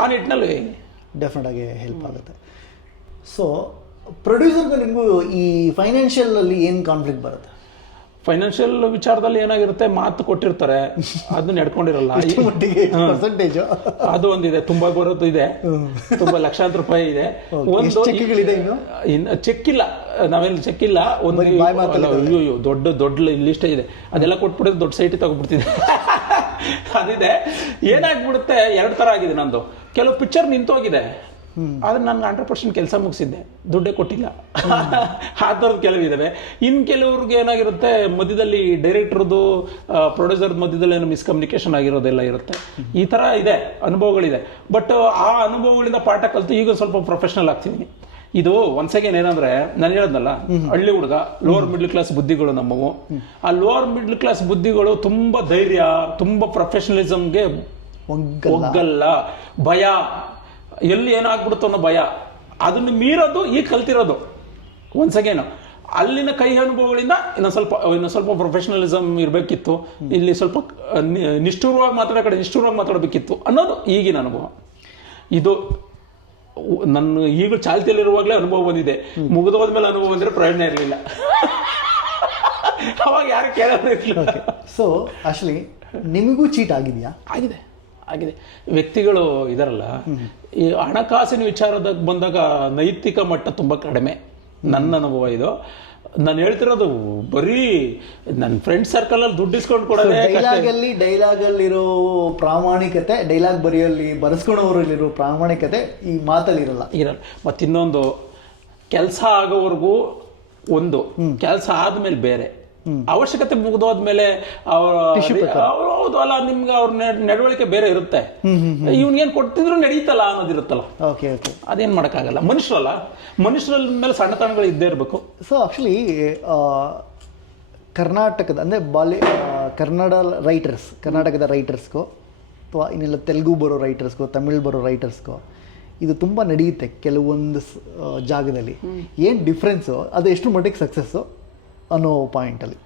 ಆ ನಿಟ್ಟಿನಲ್ಲಿ ಡೆಫಿನೆಟ್ ಆಗಿ ಹೆಲ್ಪ್ ಆಗುತ್ತೆ. ಸೊ ಪ್ರೊಡ್ಯೂಸರ್ಗೂ ನಿಮಗೂ ಈ ಫೈನಾನ್ಷಿಯಲ್ ಅಲ್ಲಿ ಏನು ಕಾನ್ಫ್ಲಿಕ್ಟ್ ಬರುತ್ತೆ? ಫೈನಾನ್ಷಿಯಲ್ ವಿಚಾರದಲ್ಲಿ ಏನಾಗಿರುತ್ತೆ, ಮಾತು ಕೊಟ್ಟಿರ್ತಾರೆ, ಅದನ್ನ ನಡ್ಕೊಂಡಿರಲ್ಲ. ಪರ್ಸೆಂಟೇಜ್ ಅದು ಒಂದಿದೆ, ತುಂಬಾ ಬರೋದು ಇದೆ, ತುಂಬಾ ಲಕ್ಷಾಂತರ ರೂಪಾಯಿ ಇದೆ. ಒಂದು ಚೆಕ್ ಇಲ್ಲ, ನಾವೇನು ಚೆಕ್ ಇಲ್ಲ. ಅಯ್ಯೋ ದೊಡ್ಡ ಲಿಸ್ಟ್ ಇದೆ, ಅದೆಲ್ಲ ಕೊಟ್ಬಿಟ್ಟಿದ್ರೆ ದೊಡ್ಡ ಸೈಟ್ ತಗೊಬಿಡ್ತಿದೆ. ಅದಿದೆ. ಏನಾಗ್ಬಿಡುತ್ತೆ, 2 ಥರ ಆಗಿದೆ ನಂದು. ಕೆಲವು ಪಿಕ್ಚರ್ ನಿಂತೋಗಿದೆ, ಆದ್ರೆ ನಾನು 100% ಕೆಲಸ ಮುಗಿಸಿದ್ದೆ, ದುಡ್ಡೇ ಕೊಟ್ಟಿಲ್ಲ. ಆ ಥರದ್ದು ಕೆಲವಿದ್ದಾವೆ. ಇನ್ನು ಕೆಲವ್ರಿಗೆ ಏನಾಗಿರುತ್ತೆ, ಮಧ್ಯದಲ್ಲಿ ಡೈರೆಕ್ಟರ್ದು ಪ್ರೊಡ್ಯೂಸರ್ದು ಮಧ್ಯದಲ್ಲಿ ಏನೋ ಮಿಸ್ಕಮ್ಯುನಿಕೇಶನ್ ಆಗಿರೋದೆಲ್ಲ ಇರುತ್ತೆ. ಈ ಥರ ಇದೆ, ಅನುಭವಗಳಿದೆ. ಬಟ್ ಆ ಅನುಭವಗಳಿಂದ ಪಾಠ ಕಲಿತು ಈಗ ಸ್ವಲ್ಪ ಪ್ರೊಫೆಷನಲ್ ಆಗ್ತಿದ್ದೀನಿ. ಇದು ಒನ್ಸ್ ಅಗೇನ್ ಏನಂದ್ರೆ, ನಾನು ಹೇಳದ್ನಲ್ಲ, ಹಳ್ಳಿ ಹುಡುಗ, ಲೋವರ್ ಮಿಡ್ಲ್ ಕ್ಲಾಸ್ ಬುದ್ಧಿಗಳು ನಮ್ಮವು. ಆ ಲೋವರ್ ಮಿಡ್ಲ್ ಕ್ಲಾಸ್ ಬುದ್ಧಿಗಳು ತುಂಬಾ ಧೈರ್ಯ, ತುಂಬಾ ಪ್ರೊಫೆಷನಲಿಸಮ್ಗೆ ಒಗ್ಗಲ್ಲ, ಭಯ, ಎಲ್ಲಿ ಏನಾಗ್ಬಿಡುತ್ತೋ ಅನ್ನೋ ಭಯ, ಅದನ್ನು ಮೀರೋದು ಈಗ ಕಲ್ತಿರೋದು. ಒನ್ಸ್ ಅಗೇನ್ ಅಲ್ಲಿನ ಕೈ ಅನುಭವಗಳಿಂದ ಇನ್ನೊಂದು ಸ್ವಲ್ಪ ಪ್ರೊಫೆಷನಲಿಸಮ್ ಇರಬೇಕಿತ್ತು, ಇಲ್ಲಿ ಸ್ವಲ್ಪ ನಿಷ್ಠೂರವಾಗಿ ಮಾತಾಡಬೇಕಿತ್ತು ಅನ್ನೋದು ಈಗಿನ ಅನುಭವ. ಇದು ನನ್ನ ಈಗ ಚಾಲ್ತಿಯಲ್ಲಿರುವಾಗಲೇ ಅನುಭವ ಬಂದಿದೆ. ಮುಗಿದೋದ್ಮೇಲೆ ಅನುಭವ ಬಂದರೆ ಪ್ರಯೋಜನ ಇರಲಿಲ್ಲ. ಅವಾಗ ಯಾರು ಕೇಳೋದಿಲ್ಲ. ಸೊ ಆಕ್ಚುಲಿ ನಿಮಗೂ ಚೀಟ್ ಆಗಿದೆಯಾ? ಆಗಿದೆ. ವ್ಯಕ್ತಿಗಳು ಇದಾರಲ್ಲ, ಈ ಹಣಕಾಸಿನ ವಿಚಾರದಾಗ ಬಂದಾಗ ನೈತಿಕ ಮಟ್ಟ ತುಂಬ ಕಡಿಮೆ. ನನ್ನ ಅನುಭವ ಇದು. ನಾನು ಹೇಳ್ತಿರೋದು ಬರೀ ನನ್ನ ಫ್ರೆಂಡ್ ಸರ್ಕಲ್ ಅಲ್ಲಿ ದುಡ್ಡು ಇಸ್ಕೊಂಡು ಕೊಡೋದೇ. ಡೈಲಾಗಲ್ಲಿರೋ ಪ್ರಾಮಾಣಿಕತೆ, ಡೈಲಾಗ್ ಬರೆಸ್ಕೊಳೋರಲ್ಲಿರೋ ಪ್ರಾಮಾಣಿಕತೆ ಈ ಮಾತಲ್ಲಿ ಇರಲ್ಲ. ಮತ್ತಿನ್ನೊಂದು, ಕೆಲಸ ಆಗೋವರೆಗೂ ಒಂದು ಕೆಲಸ ಆದ್ಮೇಲೆ ಬೇರೆ, ಅವಶ್ಯಕತೆ ಮುಗಿದೋದ್ಮೇಲೆ ಹೌದು ಅಲ್ಲ ನಿಮ್ಗೆ ಅವ್ರ ನಡವಳಿಕೆ ಬೇರೆ ಇರುತ್ತೆ, ಇವ್ನಿಗೇನ್ ಕೊಡ್ತಿದ್ರು ನಡೀತಲ್ಲ ಅನ್ನೋದಿರುತ್ತಲ್ಲ, ಅದೇನ್ ಮಾಡಕ್ಕಾಗಲ್ಲ. ಮನುಷ್ಯರ ಮೇಲೆ ಸಣ್ಣತನಗಳು ಇದ್ದೇ ಇರಬೇಕು. ಸೊ ಆಕ್ಚುಲಿ ಕರ್ನಾಟಕದ ಅಂದರೆ ಕರ್ನಾಟಕದ ರೈಟರ್ಸ್ಗೋ ಅಥವಾ ಇನ್ನೆಲ್ಲ ತೆಲುಗು ಬರೋ ರೈಟರ್ಸ್ಗೋ ತಮಿಳ್ ಬರೋ ರೈಟರ್ಸ್ಗೋ ಇದು ತುಂಬ ನಡೆಯುತ್ತೆ ಕೆಲವೊಂದು ಜಾಗದಲ್ಲಿ. ಏನು ಡಿಫ್ರೆನ್ಸು, ಅದು ಎಷ್ಟು ಮಟ್ಟಿಗೆ ಸಕ್ಸಸ್ಸು ಅನ್ನೋ ಪಾಯಿಂಟಲ್ಲಿ.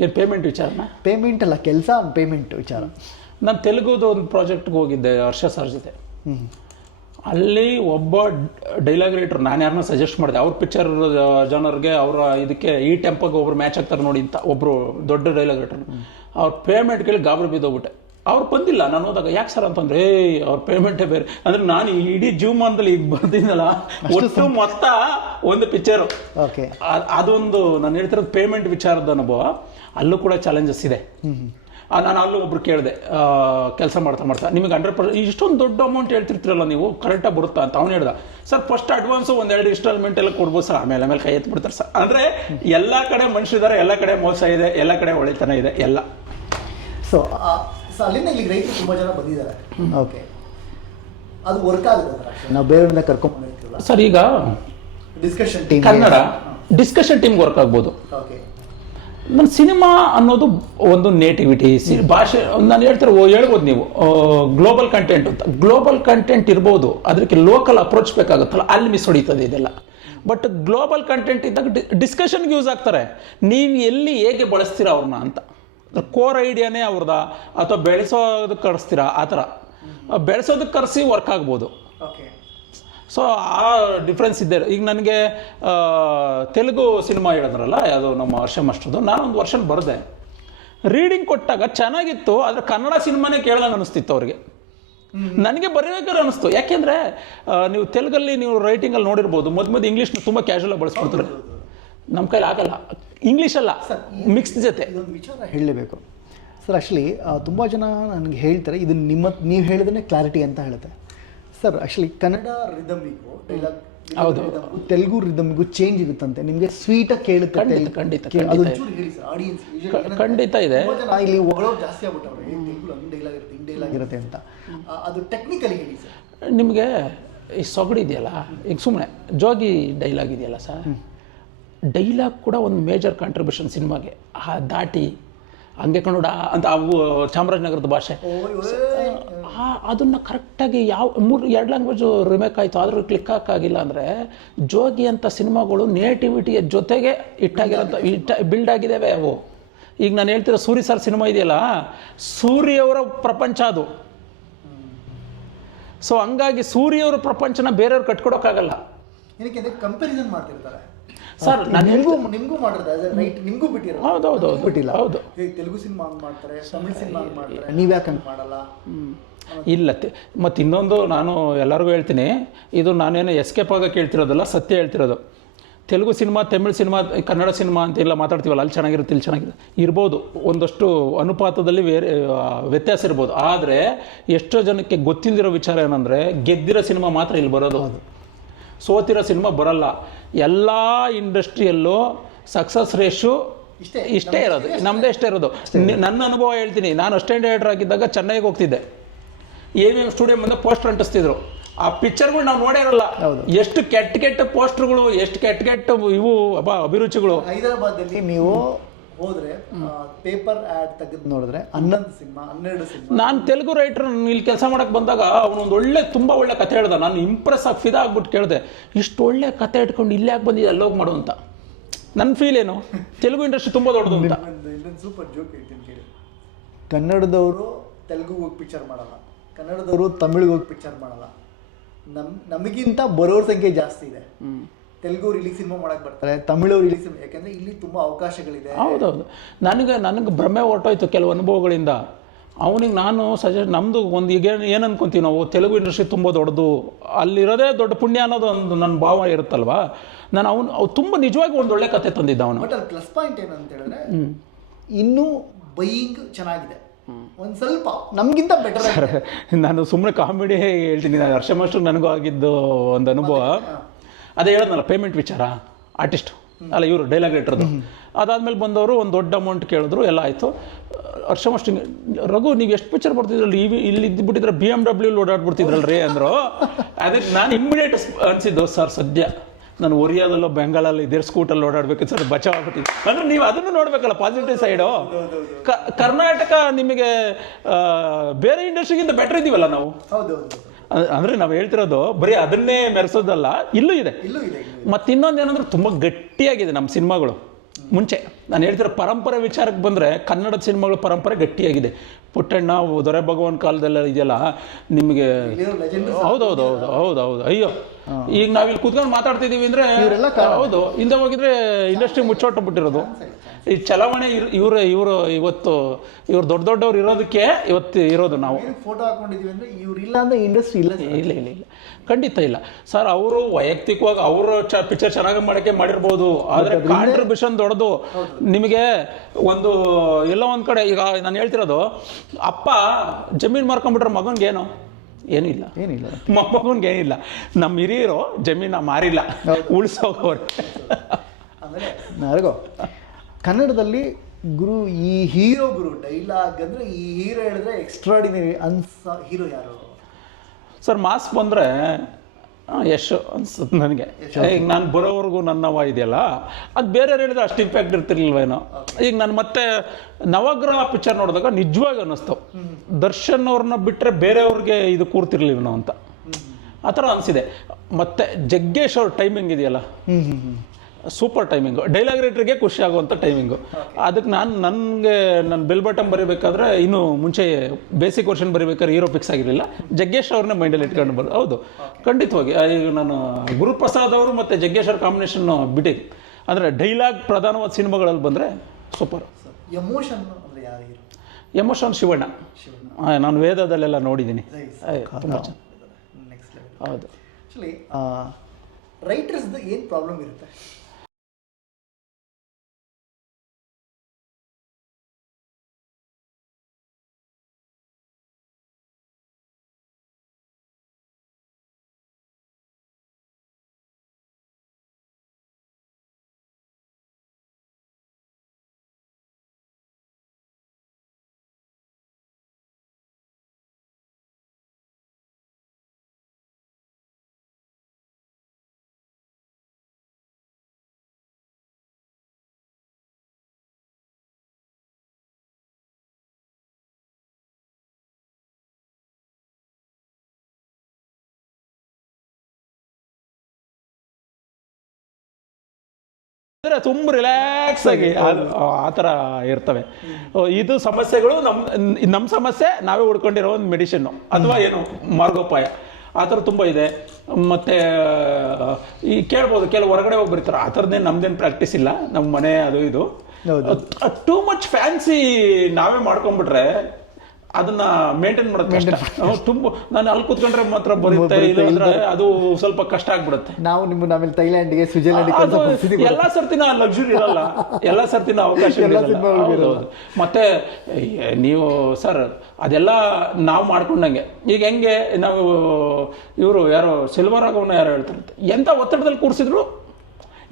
ಏನು ಪೇಮೆಂಟ್ ವಿಚಾರನ? ಪೇಮೆಂಟ್ ಅಲ್ಲ, ಕೆಲಸ ಪೇಮೆಂಟ್ ವಿಚಾರ. ನಾನು ತೆಲುಗುದು ಒಂದು ಪ್ರಾಜೆಕ್ಟ್ಗೆ ಹೋಗಿದ್ದೆ ಹರ್ಷ ಸರ್ ಜೊತೆ. ಅಲ್ಲಿ ಒಬ್ಬ ಡೈಲಾಗ್ ರೈಟರ್, ನಾನು ಯಾರನ್ನ ಸಜೆಸ್ಟ್ ಮಾಡಿದೆ, ಅವ್ರ ಪಿಕ್ಚರ್ ಜನರ್ಗೆ ಅವರ ಇದಕ್ಕೆ ಈ ಟೆಂಪೋಗೆ ಒಬ್ರು ಮ್ಯಾಚ್ ಆಗ್ತಾರೆ ನೋಡಿ ಅಂತ ಒಬ್ಬರು ದೊಡ್ಡ ಡೈಲಾಗ್ ರೈಟರ್. ಅವ್ರ ಪೇಮೆಂಟ್ ಕೇಳಿ ಗಾಬರಿ ಬಿದ್ದೋಗ್ಬಿಟ್ಟೆ. ಅವ್ರು ಬಂದಿಲ್ಲ. ನಾನು ಹೋದಾಗ ಯಾಕೆ ಸರ್ ಅಂತಂದ್ರೆ ಅವ್ರ ಪೇಮೆಂಟೇ ಬೇರೆ. ಅಂದ್ರೆ ನಾನು ಇಡೀ ಜೀವಮಾನದಲ್ಲಿ ಈಗ ಬರ್ದಿದ್ದಲ್ಲ ಒಟ್ಟು ಮೊತ್ತ ಒಂದು ಪಿಕ್ಚರು. ಅದೊಂದು ನಾನು ಹೇಳ್ತಿರೋದು ಪೇಮೆಂಟ್ ವಿಚಾರದ ಅನುಭವ. ಅಲ್ಲೂ ಕೂಡ ಚಾಲೆಂಜಸ್ ಇದೆ. ನಾನು ಅಲ್ಲೂ ಒಬ್ರು ಕೇಳಿದೆ, ಕೆಲಸ ಮಾಡ್ತಾ ನಿಮಗೆ 100% ಇಷ್ಟೊಂದು ದೊಡ್ಡ ಅಮೌಂಟ್ ಹೇಳ್ತಿರ್ತೀರಲ್ಲ ನೀವು, ಕರೆಕ್ಟಾಗಿ ಬರುತ್ತಾ ಅಂತ. ಅವ್ನು ಹೇಳ್ದ, ಸರ್ ಫಸ್ಟ್ ಅಡ್ವಾನ್ಸು 1-2 ಇನ್ಸ್ಟಾಲ್ಮೆಂಟ್ ಎಲ್ಲ ಕೊಡ್ಬೋದು ಸರ್, ಆಮೇಲೆ ಕೈ ಎತ್ಬಿಡ್ತಾರೆ ಸರ್. ಅಂದರೆ ಎಲ್ಲ ಕಡೆ ಮನುಷ್ಯರಿದ್ದಾರೆ, ಎಲ್ಲ ಕಡೆ ಮೋಸ ಇದೆ, ಎಲ್ಲ ಕಡೆ ಒಳ್ಳೆತನ ಇದೆ ಎಲ್ಲ. ಸೊ ಅಲ್ಲಿಂದ ಇಲ್ಲಿಗೆ ರೈತರು ತುಂಬ ಜನ ಬಂದಿದ್ದಾರೆ. ಓಕೆ, ಅದು ವರ್ಕ್ ಆಗುತ್ತೆ. ನಾವು ಬೇರೆಯವ್ರನ್ನ ಕರ್ಕೊಂಡ್ಬಂದಿರ್ತೀವಲ್ಲ ಸರ್, ಈಗ discussion team, Kannada discussion team work ಆಗ್ಬೋದು. ಓಕೆ, ನನ್ನ ಸಿನಿಮಾ ಅನ್ನೋದು ಒಂದು ನೇಟಿವಿಟಿ ಭಾಷೆ. ನಾನು ಹೇಳ್ಬೋದು ನೀವು ಗ್ಲೋಬಲ್ ಕಂಟೆಂಟ್ ಅಂತ. ಗ್ಲೋಬಲ್ ಕಂಟೆಂಟ್ ಇರ್ಬೋದು, ಅದಕ್ಕೆ ಲೋಕಲ್ ಅಪ್ರೋಚ್ ಬೇಕಾಗುತ್ತಲ್ಲ, ಅಲ್ಲಿ ಮಿಸ್ ಹೊಡಿತದೆ ಇದೆಲ್ಲ. ಬಟ್ ಗ್ಲೋಬಲ್ ಕಂಟೆಂಟ್ ಇದ್ದಾಗ ಡಿಸ್ಕಷನ್ಗೆ ಯೂಸ್ ಆಗ್ತಾರೆ. ನೀವು ಎಲ್ಲಿ ಹೇಗೆ ಬಳಸ್ತೀರಾ ಅವ್ರನ್ನ ಅಂತ. ಕೋರ್ ಐಡಿಯಾನೇ ಅವ್ರದ, ಅಥವಾ ಬೆಳೆಸೋದಕ್ಕೆ ಕರೆಸ್ತೀರಾ, ಆ ಥರ ಬೆಳೆಸೋದಕ್ಕೆ ಕರೆಸಿ ವರ್ಕ್ ಆಗ್ಬೋದು. ಸೊ ಆ ಡಿಫ್ರೆನ್ಸ್ ಇದೆ. ಈಗ ನನಗೆ ತೆಲುಗು ಸಿನಿಮಾ ಹೇಳಿದ್ರಲ್ಲ, ಅದು ನಮ್ಮ ಹರ್ಷ ಮಾಸ್ಟರ್ದು, ನಾನೊಂದು ವರ್ಷನ್ ಬರೆದೆ. ರೀಡಿಂಗ್ ಕೊಟ್ಟಾಗ ಚೆನ್ನಾಗಿತ್ತು, ಆದರೆ ಕನ್ನಡ ಸಿನಿಮಾನೇ ಕೇಳೋಣ ಅನಿಸ್ತಿತ್ತು ಅವ್ರಿಗೆ. ನನಗೆ ಬರೀಬೇಕಾದ್ರೆ ಅನಿಸ್ತು. ಯಾಕೆಂದರೆ ನೀವು ತೆಲುಗಲ್ಲಿ ನೀವು ರೈಟಿಂಗಲ್ಲಿ ನೋಡಿರ್ಬೋದು, ಮೊದಲು ಇಂಗ್ಲೀಷ್ನ ತುಂಬ ಕ್ಯಾಶುವಲಾಗಿ ಬಳಸ್ಕೊಡ್ತಾರೆ. ನಮ್ಮ ಕೈಲಿ ಆಗಲ್ಲ, ಇಂಗ್ಲೀಷಲ್ಲ ಮಿಕ್ಸ್ಡ್ ಜೊತೆ. ಇದೊಂದು ವಿಚಾರ ಹೇಳಲೇಬೇಕು ಸರ್. ಆ್ಯಕ್ಚುಲಿ ತುಂಬ ಜನ ನನಗೆ ಹೇಳ್ತಾರೆ, ಇದು ನೀವು ಹೇಳಿದ್ರೆ ಕ್ಲಾರಿಟಿ ಅಂತ ಹೇಳುತ್ತೆ ಸರ್. ಆ್ಯಕ್ಚುಲಿ ಕನ್ನಡ ರಿದಮಿಗೂ ಡೈಲಾಗ್, ಹೌದು, ತೆಲುಗು ರಿದಮಿಗೂ ಚೇಂಜ್ ಇರುತ್ತಂತೆ. ನಿಮಗೆ ಸ್ವೀಟಾಗಿ ಕೇಳುತ್ತೆ. ಖಂಡಿತ ಇದೆ. ಇಲ್ಲಿ ಹೊಗಳೋರು ಜಾಸ್ತಿ ಆಗ್ಬಿಟ್ಟವ್ರೆ, ತೆಲುಗು ಹಂಗೆ ಡೈಲಾಗ್ ಇರುತ್ತೆ, ಹಿಂಗೆ ಡೈಲಾಗ್ ಇರುತ್ತೆ ಅಂತ. ಅದು ಟೆಕ್ನಿಕಲಿ ಹೇಳಿ ಸರ್. ನಿಮಗೆ ಈ ಸೊಗಡು ಇದೆಯಲ್ಲ, ಈಗ ಸುಮ್ಮನೆ ಜೋಗಿ ಡೈಲಾಗ್ ಇದೆಯಲ್ಲ ಸರ್, ಡೈಲಾಗ್ ಕೂಡ ಒಂದು ಮೇಜರ್ ಕಾಂಟ್ರಿಬ್ಯೂಷನ್ ಸಿನಿಮಾಗೆ. ಆ ದಾಟಿ ಹಂಗೆ ಕನ್ನಡ ಅಂತ, ಅವು ಚಾಮರಾಜನಗರದ ಭಾಷೆ, ಅದನ್ನು ಕರೆಕ್ಟಾಗಿ ಯಾವ 2 ಲ್ಯಾಂಗ್ವೇಜು ರಿಮೇಕ್ ಆಯಿತು, ಆದರೂ ಕ್ಲಿಕ್ ಹಾಕಾಗಿಲ್ಲ. ಅಂದರೆ ಜೋಗಿ ಅಂತ ಸಿನಿಮಾಗಳು ನೇಟಿವಿಟಿಯ ಜೊತೆಗೆ ಬಿಲ್ಡ್ ಆಗಿದ್ದಾವೆ ಅವು. ಈಗ ನಾನು ಹೇಳ್ತಿರೋ ಸೂರಿ ಸರ್ ಸಿನಿಮಾ ಇದೆಯಲ್ಲ, ಸೂರಿಯವರ ಪ್ರಪಂಚ ಅದು. ಸೊ ಹಂಗಾಗಿ ಸೂರಿಯವರ ಪ್ರಪಂಚನ ಬೇರೆಯವ್ರು ಕಟ್ಕೊಡೋಕ್ಕಾಗಲ್ಲ. ಏನಕ್ಕೆ ಕಂಪ್ಯಾರಿಸನ್ ಮಾಡ್ತಿರ್ತಾರೆ ಸರ್. ನಾನು ನಿಮಗೂ ಮಾಡಿದ್ರೆ ರೈಟ್, ನಿಮಗೂ ಬಿಟ್ಟಿರೋ. ಹೌದು ಬಿಟ್ಟಿಲ್ಲ. ಹೌದು, ತೆಲುಗು ಸಿನಿಮಾ ಮಾಡ್ತಾರೆ, ತಮಿಳ್ ಸಿನಿಮಾ ಮಾಡ್ತಾರೆ, ನೀವು ಯಾಕೆ ಹಂಗೆ ಮಾಡಲ್ಲ? ಇಲ್ಲ. ಮತ್ತು ಇನ್ನೊಂದು ನಾನು ಎಲ್ಲರಿಗೂ ಹೇಳ್ತೀನಿ, ಇದು ನಾನೇನು ಎಸ್ಕೇಪ್ ಆಗೋಕೆ ಹೇಳ್ತಿರೋದಲ್ಲ, ಸತ್ಯ ಹೇಳ್ತಿರೋದು. Telugu cinema, Tamil cinema, Kannada cinema ಅಂತೆಲ್ಲ ಮಾತಾಡ್ತೀವಲ್ಲ, ಅಲ್ಲಿ ಚೆನ್ನಾಗಿರುತ್ತೆ, ಇಲ್ಲಿ ಚೆನ್ನಾಗಿರುತ್ತೆ ಇರ್ಬೋದು, ಒಂದಷ್ಟು ಅನುಪಾತದಲ್ಲಿ ವ್ಯತ್ಯಾಸ ಇರ್ಬೋದು. ಆದರೆ ಎಷ್ಟೋ ಜನಕ್ಕೆ ಗೊತ್ತಿಲ್ಲದಿರೋ ವಿಚಾರ ಏನಂದರೆ, ಗೆದ್ದಿರೋ ಸಿನಿಮಾ ಮಾತ್ರ ಇಲ್ಲಿ ಬರೋದು, ಸೋತಿರೋ ಸಿನಿಮಾ ಬರಲ್ಲ. ಎಲ್ಲ ಇಂಡಸ್ಟ್ರಿಯಲ್ಲೂ ಸಕ್ಸಸ್ ರೇಷು ಇಷ್ಟೇ ಇರೋದು, ನಮ್ಮದೇ ಇಷ್ಟೇ ಇರೋದು. ನನ್ನ ಅನುಭವ ಹೇಳ್ತೀನಿ. ನಾನು ಅಸಿಸ್ಟೆಂಟ್ ಡೈರೆಕ್ಟರ್ ಆಗಿದ್ದಾಗ ಚೆನ್ನೈಗೆ ಹೋಗ್ತಿದ್ದೆ. AVM ಸ್ಟುಡಿಯೋ ಮುಂದೆ ಪೋಸ್ಟರ್ ಅಂಟಿಸ್ತಿದ್ರು. ಆ ಪಿಕ್ಚರ್ಗಳು ನಾವು ನೋಡೇ ಇರಲ್ಲ. ಎಷ್ಟು ಕೆಟ್ಟ ಪೋಸ್ಟರ್ಗಳು, ಎಷ್ಟು ಕೆಟ್ಟ ಇವು ಅಭಿರುಚಿಗಳು. ಹೈದರಾಬಾದಲ್ಲಿ ನೀವು ಹೋದ್ರೆ ಪೇಪರ್ ಆ್ಯಡ್ ತೆಗೆದು ನೋಡಿದ್ರೆ 11 ಸಿನಿಮಾ 12 ಸಿನಿಮಾ. ನಾನು ತೆಲುಗು ರೈಟರ್ ಇಲ್ಲಿ ಕೆಲಸ ಮಾಡಕ್ಕೆ ಬಂದಾಗ ಅವನೊಂದು ತುಂಬ ಒಳ್ಳೆ ಕತೆ ಹೇಳ್ದ. ನಾನು ಇಂಪ್ರೆಸ್ ಆಗಿ ಫಿದಾ ಆಗ್ಬಿಟ್ಟು ಕೇಳಿದೆ, ಇಷ್ಟು ಒಳ್ಳೆ ಕತೆ ಇಟ್ಕೊಂಡು ಇಲ್ಲೇ ಯಾಕೆ ಬಂದಿದೆ, ಅಲ್ಲೋಗಿ ಮಾಡು ಅಂತ. ನನ್ನ ಫೀಲ್ ಏನು, ತೆಲುಗು ಇಂಡಸ್ಟ್ರಿ ತುಂಬ ದೊಡ್ಡದು ಅಂತ. ಇನ್ನೊಂದು ಸೂಪರ್ ಜೋಕ್ ಹೇಳ್ತೀನಿ ಕೇಳಿ. ಕನ್ನಡದವರು ತೆಲುಗುಗೆ ಹೋಗಿ ಪಿಕ್ಚರ್ ಮಾಡಲ್ಲ, ಕನ್ನಡದವರು ತಮಿಳಿಗೆ ಹೋಗಿ ಪಿಕ್ಚರ್ ಮಾಡಲ್ಲ. ನಮಗಿಂತ ಬರೋರ ಸಂಖ್ಯೆ ಜಾಸ್ತಿ ಇದೆ. ತೆಲುಗು ರಿಲೀಸ್ ಸಿನಿಮಾ ಮಾಡಕ್ಕೆ ಬರ್ತಾರೆ, ತಮಿಳು ರಿಲೀಸ್, ಯಾಕಂದರೆ ಇಲ್ಲಿ ತುಂಬ ಅವಕಾಶಗಳಿದೆ. ಹೌದೌದು. ನನಗೆ ಭ್ರಮೆ ಹೊರಟೋಯ್ತು ಕೆಲವು ಅನುಭವಗಳಿಂದ. ಅವನಿಗೆ ನಾನು ನಮ್ಮದು ಒಂದು ಈಗ ಏನು ಅನ್ಕೊಂತೀವಿ ನಾವು, ತೆಲುಗು ಇಂಡಸ್ಟ್ರಿ ತುಂಬ ದೊಡ್ಡದು, ಅಲ್ಲಿರೋದೇ ದೊಡ್ಡ ಪುಣ್ಯ ಅನ್ನೋದು ಒಂದು ನನ್ನ ಭಾವ ಇರುತ್ತಲ್ವ. ನಾನು ಅವ್ನು ತುಂಬ ನಿಜವಾಗಿ ಒಂದು ಒಳ್ಳೆ ಕತೆ ತಂದಿದ್ದ ಅವನು. ಬಟ್ ಅಲ್ಲಿ ಪ್ಲಸ್ ಪಾಯಿಂಟ್ ಏನಂತ ಹೇಳಿದ್ರೆ, ಇನ್ನೂ ಬೈಯಿಂಗ್ ಚೆನ್ನಾಗಿದೆ, ಒಂದು ಸ್ವಲ್ಪ ನಮಗಿಂತ ಬೆಟರ್. ನಾನು ಸುಮ್ಮನೆ ಕಾಮಿಡಿ ಹೇಳ್ತೀನಿ. ನಾನು ಹರ್ಷ ಮಾಸ್ಟರ್ ನನಗೂ ಆಗಿದ್ದು ಒಂದು ಅನುಭವ. ಅದೇ ಹೇಳೋದ್ನಲ್ಲ, ಪೇಮೆಂಟ್ ವಿಚಾರ. ಆರ್ಟಿಸ್ಟ್ ಅಲ್ಲ ಇವರು ಡೈಲಾಗ್ ರೈಟರ್ದು. ಅದಾದ್ಮೇಲೆ ಬಂದವರು ಒಂದು ದೊಡ್ಡ ಅಮೌಂಟ್ ಕೇಳಿದ್ರು, ಎಲ್ಲ ಆಯಿತು. ಹರ್ಷಮಷ್ಟಿ, ರಘು ನೀವು ಎಷ್ಟು ಪಿಕ್ಚರ್ ಬರ್ತಿದ್ರಲ್ಲ, ಇಲ್ಲಿ ಇದ್ಬಿಟ್ಟಿದ್ರೆ BMW ಓಡಾಡ್ಬಿಡ್ತಿದ್ರಲ್ರಿ ಅಂದರು. ಅದಕ್ಕೆ ನಾನು ಇಮ್ಮಿಡಿಯೇಟ್ ಅನಿಸಿದ್ದು, ಸರ್ ಸದ್ಯ ನಾನು ಒರಿಯಾದಲ್ಲೋ ಬೆಂಗಾಲಲ್ಲಿ ಇದೇ ಸ್ಕೂಟಲ್ಲಿ ಓಡಾಡ್ಬೇಕು ಸರ್, ಬಚಾವ್ ಆಗ್ಬಿಟ್ಟಿದ್ದೆ. ಅಂದ್ರೆ ನೀವು ಅದನ್ನು ನೋಡ್ಬೇಕಲ್ಲ, ಪಾಸಿಟಿವ್ ಸೈಡು. ಕರ್ನಾಟಕ ನಿಮಗೆ ಬೇರೆ ಇಂಡಸ್ಟ್ರಿಗಿಂತ ಬೆಟರ್ ಇದೀವಲ್ಲ ನಾವು. ಅಂದ್ರೆ ನಾವು ಹೇಳ್ತಿರೋದು ಬರೀ ಅದನ್ನೇ ಮೆರೆಸೋದಲ್ಲ, ಇಲ್ಲೂ ಇದೆ. ಮತ್ತು ಇನ್ನೊಂದು ಏನಂದ್ರೆ ತುಂಬ ಗಟ್ಟಿಯಾಗಿದೆ ನಮ್ಮ ಸಿನಿಮಾಗಳು. ಮುಂಚೆ ನಾನು ಹೇಳ್ತಿರೋ ಪರಂಪರೆ ವಿಚಾರಕ್ಕೆ ಬಂದರೆ ಕನ್ನಡದ ಸಿನಿಮಾಗಳ ಪರಂಪರೆ ಗಟ್ಟಿಯಾಗಿದೆ. ಪುಟ್ಟಣ್ಣ, ದೊರೆ ಭಗವಾನ್ ಕಾಲದೆಲ್ಲ ಇದೆಯಲ್ಲ ನಿಮಗೆ. ಹೌದೌದು. ಅಯ್ಯೋ, ಈಗ ನಾವಿಲ್ಲಿ ಕೂತ್ಕೊಂಡು ಮಾತಾಡ್ತಿದ್ದೀವಿ ಅಂದರೆ ಹೌದು, ಹಿಂದೆ ಹೋಗಿದ್ರೆ ಇಂಡಸ್ಟ್ರಿ ಮುಚ್ಚೋಟ ಬಿಟ್ಟಿರೋದು. ಈ ಚಲಾವಣೆ ಇವರು ಇವತ್ತು ಇವ್ರು ದೊಡ್ಡವ್ರು ಇರೋದಕ್ಕೆ ಇವತ್ತು ಇರೋದು. ನಾವು ಫೋಟೋ ಹಾಕೊಂಡಿದ್ದೀವಿ ಅಂದರೆ ಇವರಿಲ್ಲ ಅಂದರೆ ಇಂಡಸ್ಟ್ರಿ ಇಲ್ಲ, ಖಂಡಿತ ಇಲ್ಲ ಸರ್. ಅವರು ವೈಯಕ್ತಿಕವಾಗಿ ಅವರು ಪಿಕ್ಚರ್ ಚೆನ್ನಾಗಿ ಮಾಡೋಕ್ಕೆ ಮಾಡಿರ್ಬೋದು, ಆದರೆ ಕಾಂಟ್ರಿಬ್ಯೂಷನ್ ದೊಡ್ಡದು. ನಿಮಗೆ ಒಂದು ಎಲ್ಲೋ ಒಂದು ಕಡೆ ಈಗ ನಾನು ಹೇಳ್ತಿರೋದು, ಅಪ್ಪ ಜಮೀನು ಮಾರ್ಕೊಂಡ್ಬಿಟ್ರೆ ಮಗನಿಗೇನು ಏನಿಲ್ಲ, ಮಗನಿಗೇನಿಲ್ಲ. ನಮ್ಮ ಹಿರಿಯರು ಜಮೀನ ಮಾರಿಲ್ಲ, ಉಳಿಸೋಗವ್ರೆ. ನನಗೋ ಕನ್ನಡದಲ್ಲಿ ಗುರು ಈ ಹೀರೋ ಗುರು ಡೈಲಾಗ್ ಅಂದರೆ ಈ ಹೀರೋ ಹೇಳಿದ್ರೆ ಎಕ್ಸ್ಟ್ರಾಡಿನರಿ ಹೀರೋ ಯಾರು ಸರ್? ಮಾಸ್ ಬಂದರೆ ಯಶ್ ಅನ್ಸುತ್ತೆ ನನಗೆ. ಈಗ ನಾನು ಬರೋವರೆಗೂ ನನ್ನವ ಇದೆಯಲ್ಲ, ಅದು ಬೇರೆಯವ್ರು ಹೇಳಿದ್ರೆ ಅಷ್ಟು ಇಂಪ್ಯಾಕ್ಟ್ ಇರ್ತಿರ್ಲಿಲ್ವೇನೋ. ಈಗ ನಾನು ಮತ್ತೆ ನವಗ್ರಹ ಪಿಕ್ಚರ್ ನೋಡಿದಾಗ ನಿಜವಾಗಿ ಅನ್ನಿಸ್ತು, ದರ್ಶನ್ ಅವ್ರನ್ನ ಬಿಟ್ಟರೆ ಬೇರೆಯವ್ರಿಗೆ ಇದು ಕೂರ್ತಿರ್ಲಿವೇನೋ ಅಂತ, ಆ ಥರ ಅನಿಸಿದೆ. ಮತ್ತು ಜಗ್ಗೇಶ್ ಅವ್ರ ಟೈಮಿಂಗ್ ಇದೆಯಲ್ಲ, ಸೂಪರ್ ಟೈಮಿಂಗು. ಡೈಲಾಗ್ ರೈಟ್ರಿಗೆ ಖುಷಿ ಆಗುವಂಥ ಟೈಮಿಂಗು. ಅದಕ್ಕೆ ನನ್ನ ಬೆಲ್ ಬಟನ್ ಬರೀಬೇಕಾದ್ರೆ ಇನ್ನೂ ಮುಂಚೆ ಬೇಸಿಕ್ ವರ್ಷನ್ ಬರೀಬೇಕಾದ್ರೆ ಹೀರೋ ಫಿಕ್ಸ್ ಆಗಿರಲಿಲ್ಲ, ಜಗ್ಗೇಶ್ ಅವ್ರನ್ನೇ ಮೈಂಡಲ್ಲಿ ಇಟ್ಕೊಂಡು ಬರೋದು. ಹೌದು, ಖಂಡಿತವಾಗಿ. ಈಗ ನಾನು ಗುರುಪ್ರಸಾದ್ ಅವರು ಮತ್ತು ಜಗ್ಗೇಶ್ ಅವ್ರ ಕಾಂಬಿನೇಷನ್ನು ಬಿಟ್ಟಿದ್ದು. ಅಂದರೆ ಡೈಲಾಗ್ ಪ್ರಧಾನವಾದ ಸಿನಿಮಾಗಳಲ್ಲಿ ಬಂದರೆ ಸೂಪರ್. ಎಮೋಷನ್ ಶಿವಣ್ಣ, ನಾನು ವೇದದಲ್ಲೆಲ್ಲ ನೋಡಿದ್ದೀನಿ, ತುಂಬ ಚೆನ್ನಾಗಿ. ಹೌದು. ರೈಟರ್ಸ್ದು ಏನು ಪ್ರಾಬ್ಲಮ್ ಇರುತ್ತೆ? ಅಂದರೆ ತುಂಬ ರಿಲ್ಯಾಕ್ಸ್ ಆಗಿ ಆ ಥರ ಇರ್ತವೆ. ಇದು ಸಮಸ್ಯೆಗಳು ನಮ್ಮ ಸಮಸ್ಯೆ ನಾವೇ ಹುಡ್ಕೊಂಡಿರೋ ಒಂದು ಮೆಡಿಸಿನ್ನು ಅಥವಾ ಏನು ಮಾರ್ಗೋಪಾಯ, ಆ ಥರ ತುಂಬ ಇದೆ. ಮತ್ತು ಈ ಕೇಳ್ಬೋದು, ಕೆಲವು ಹೊರಗಡೆ ಹೋಗಿ ಬರ್ತಾರೆ, ಆ ಥರದ್ದೇನು ನಮ್ದೇನು ಪ್ರಾಕ್ಟೀಸ್ ಇಲ್ಲ, ನಮ್ಮ ಮನೆ ಅದು ಇದು. ಟೂ ಮಚ್ ಫ್ಯಾನ್ಸಿ ನಾವೇ ಮಾಡ್ಕೊಂಡ್ಬಿಟ್ರೆ ಅದನ್ನ ಮೇಂಟೈನ್ ಮಾಡೋದು ಕಷ್ಟ. ತುಂಬ ನಾನು ಅಲ್ಲಿ ಕೂತ್ಕೊಂಡ್ರೆ ಮಾತ್ರ ಬರುತ್ತೆ, ಇಲ್ಲಾಂದ್ರೆ ಅದು ಸ್ವಲ್ಪ ಕಷ್ಟ ಆಗ್ಬಿಡುತ್ತೆ. ನಾವು ನಿಮ್ಮನ್ನ ಆಮೇಲೆ ಥೈಲ್ಯಾಂಡ್ಗೆ, ಸ್ವಿಟ್ಜರ್ಲ್ಯಾಂಡ್ಗೆ ಎಲ್ಲ ಸರ್ತಿನ ಲಕ್ಸುರಿ ಇರಲ್ಲ, ಎಲ್ಲ ಸರ್ತಿನ ಅವಕಾಶ ಇರಲ್ಲ. ಮತ್ತೆ ನೀವು ಸರ್ ಅದೆಲ್ಲ ನಾವು ಮಾಡ್ಕೊಂಡಂಗೆ. ಈಗ ಹೆಂಗೆ ನಾವು ಇವರು ಯಾರೋ ಸೆಲ್ವರಾಗವನ್ನ ಯಾರೋ ಹೇಳ್ತಾರಂತೆ, ಎಂಥ ಒತ್ತಡದಲ್ಲಿ ಕೂರಿಸಿದ್ರು.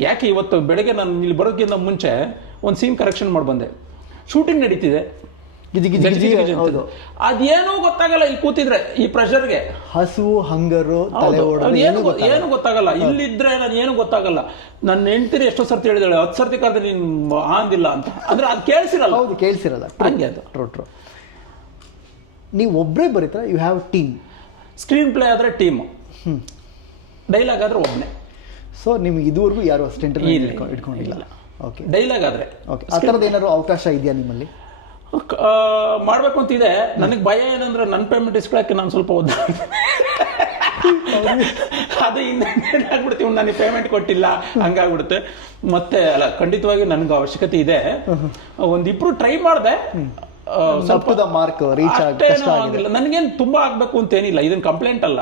ಯಾಕೆ ಇವತ್ತು ಬೆಳಗ್ಗೆ ನಾನು ಇಲ್ಲಿ ಬರೋದಕ್ಕಿಂತ ಮುಂಚೆ ಒಂದು ಸೀನ್ ಕರೆಕ್ಷನ್ ಮಾಡಿ ಬಂದೆ, ಶೂಟಿಂಗ್ ನಡೀತಿದೆ, ಅದೇನೂ ಗೊತ್ತಾಗಲ್ಲ ಇಲ್ಲಿ ಕೂತಿದ್ರೆ. ಈ ಪ್ರೆಷರ್ಗೆ ಹಸುವು, ಹಂಗರು, ಏನು ಗೊತ್ತಾಗಲ್ಲ. ಇಲ್ಲಿದ್ರೆ ನಾನು ಏನು ಗೊತ್ತಾಗಲ್ಲ. ನನ್ನ ಹೆಂಡ್ತಿರಿ ಎಷ್ಟೋ ಸರ್ತಿ ಹೇಳಿದಾಳೆ, 10 ಸರ್ತಿ ಕರೆದ್ರೆ ನೀನು ಆಂದಿಲ್ಲ ಅಂತ. ಅಂದ್ರೆ ಅದು ಕೇಳಿಸಿರಲ್ಲ. ಹೌದು, ಕೇಳಿಸಿರಲ್ಲ. ಹಂಗೆ ಅದು ಟ್ರೂ. ನೀವು ಒಬ್ಬರೇ ಬರೀತಾರೆ, you have team. Screenplay ಆದರೆ ಟೀಮು, ಡೈಲಾಗ್ ಆದರೆ ಒಬ್ಬನೇ. ಸೊ ನಿಮ್ಗೆ ಇದುವರೆಗೂ ಯಾರು ಅಸಿಸ್ಟೆಂಟ್ ಇಟ್ಕೊಂಡಿಲ್ಲ? ಓಕೆ. ಡೈಲಾಗ್ ಆದರೆ ಓಕೆ. ಆ ಥರದ್ದು ಏನಾದ್ರು ಅವಕಾಶ ಇದೆಯಾ ನಿಮ್ಮಲ್ಲಿ? ಮಾಡಬೇಕು ಅಂತಿದೆ. ನನಗೆ ಭಯ ಏನಂದ್ರೆ ನನ್ನ ಪೇಮೆಂಟ್ ಇಸ್ಕೊಳಕ್ಕೆ ನಾನು ಸ್ವಲ್ಪ ಅದು ಇನ್ನೇನಾಗ್ಬಿಡ್ತೀವಿ, ನನಗೆ ಪೇಮೆಂಟ್ ಕೊಟ್ಟಿಲ್ಲ ಹಂಗಾಗ್ಬಿಡುತ್ತೆ. ಮತ್ತೆ ಅಲ್ಲ, ಖಂಡಿತವಾಗಿ ನನಗೆ ಅವಶ್ಯಕತೆ ಇದೆ. ಒಂದಿಬ್ರು ಟ್ರೈ ಮಾಡಿದೆ, ನನಗೇನು ತುಂಬಾ ಆಗ್ಬೇಕು ಅಂತ ಏನಿಲ್ಲ, ಇದನ್ನ ಕಂಪ್ಲೇಂಟ್ ಅಲ್ಲ.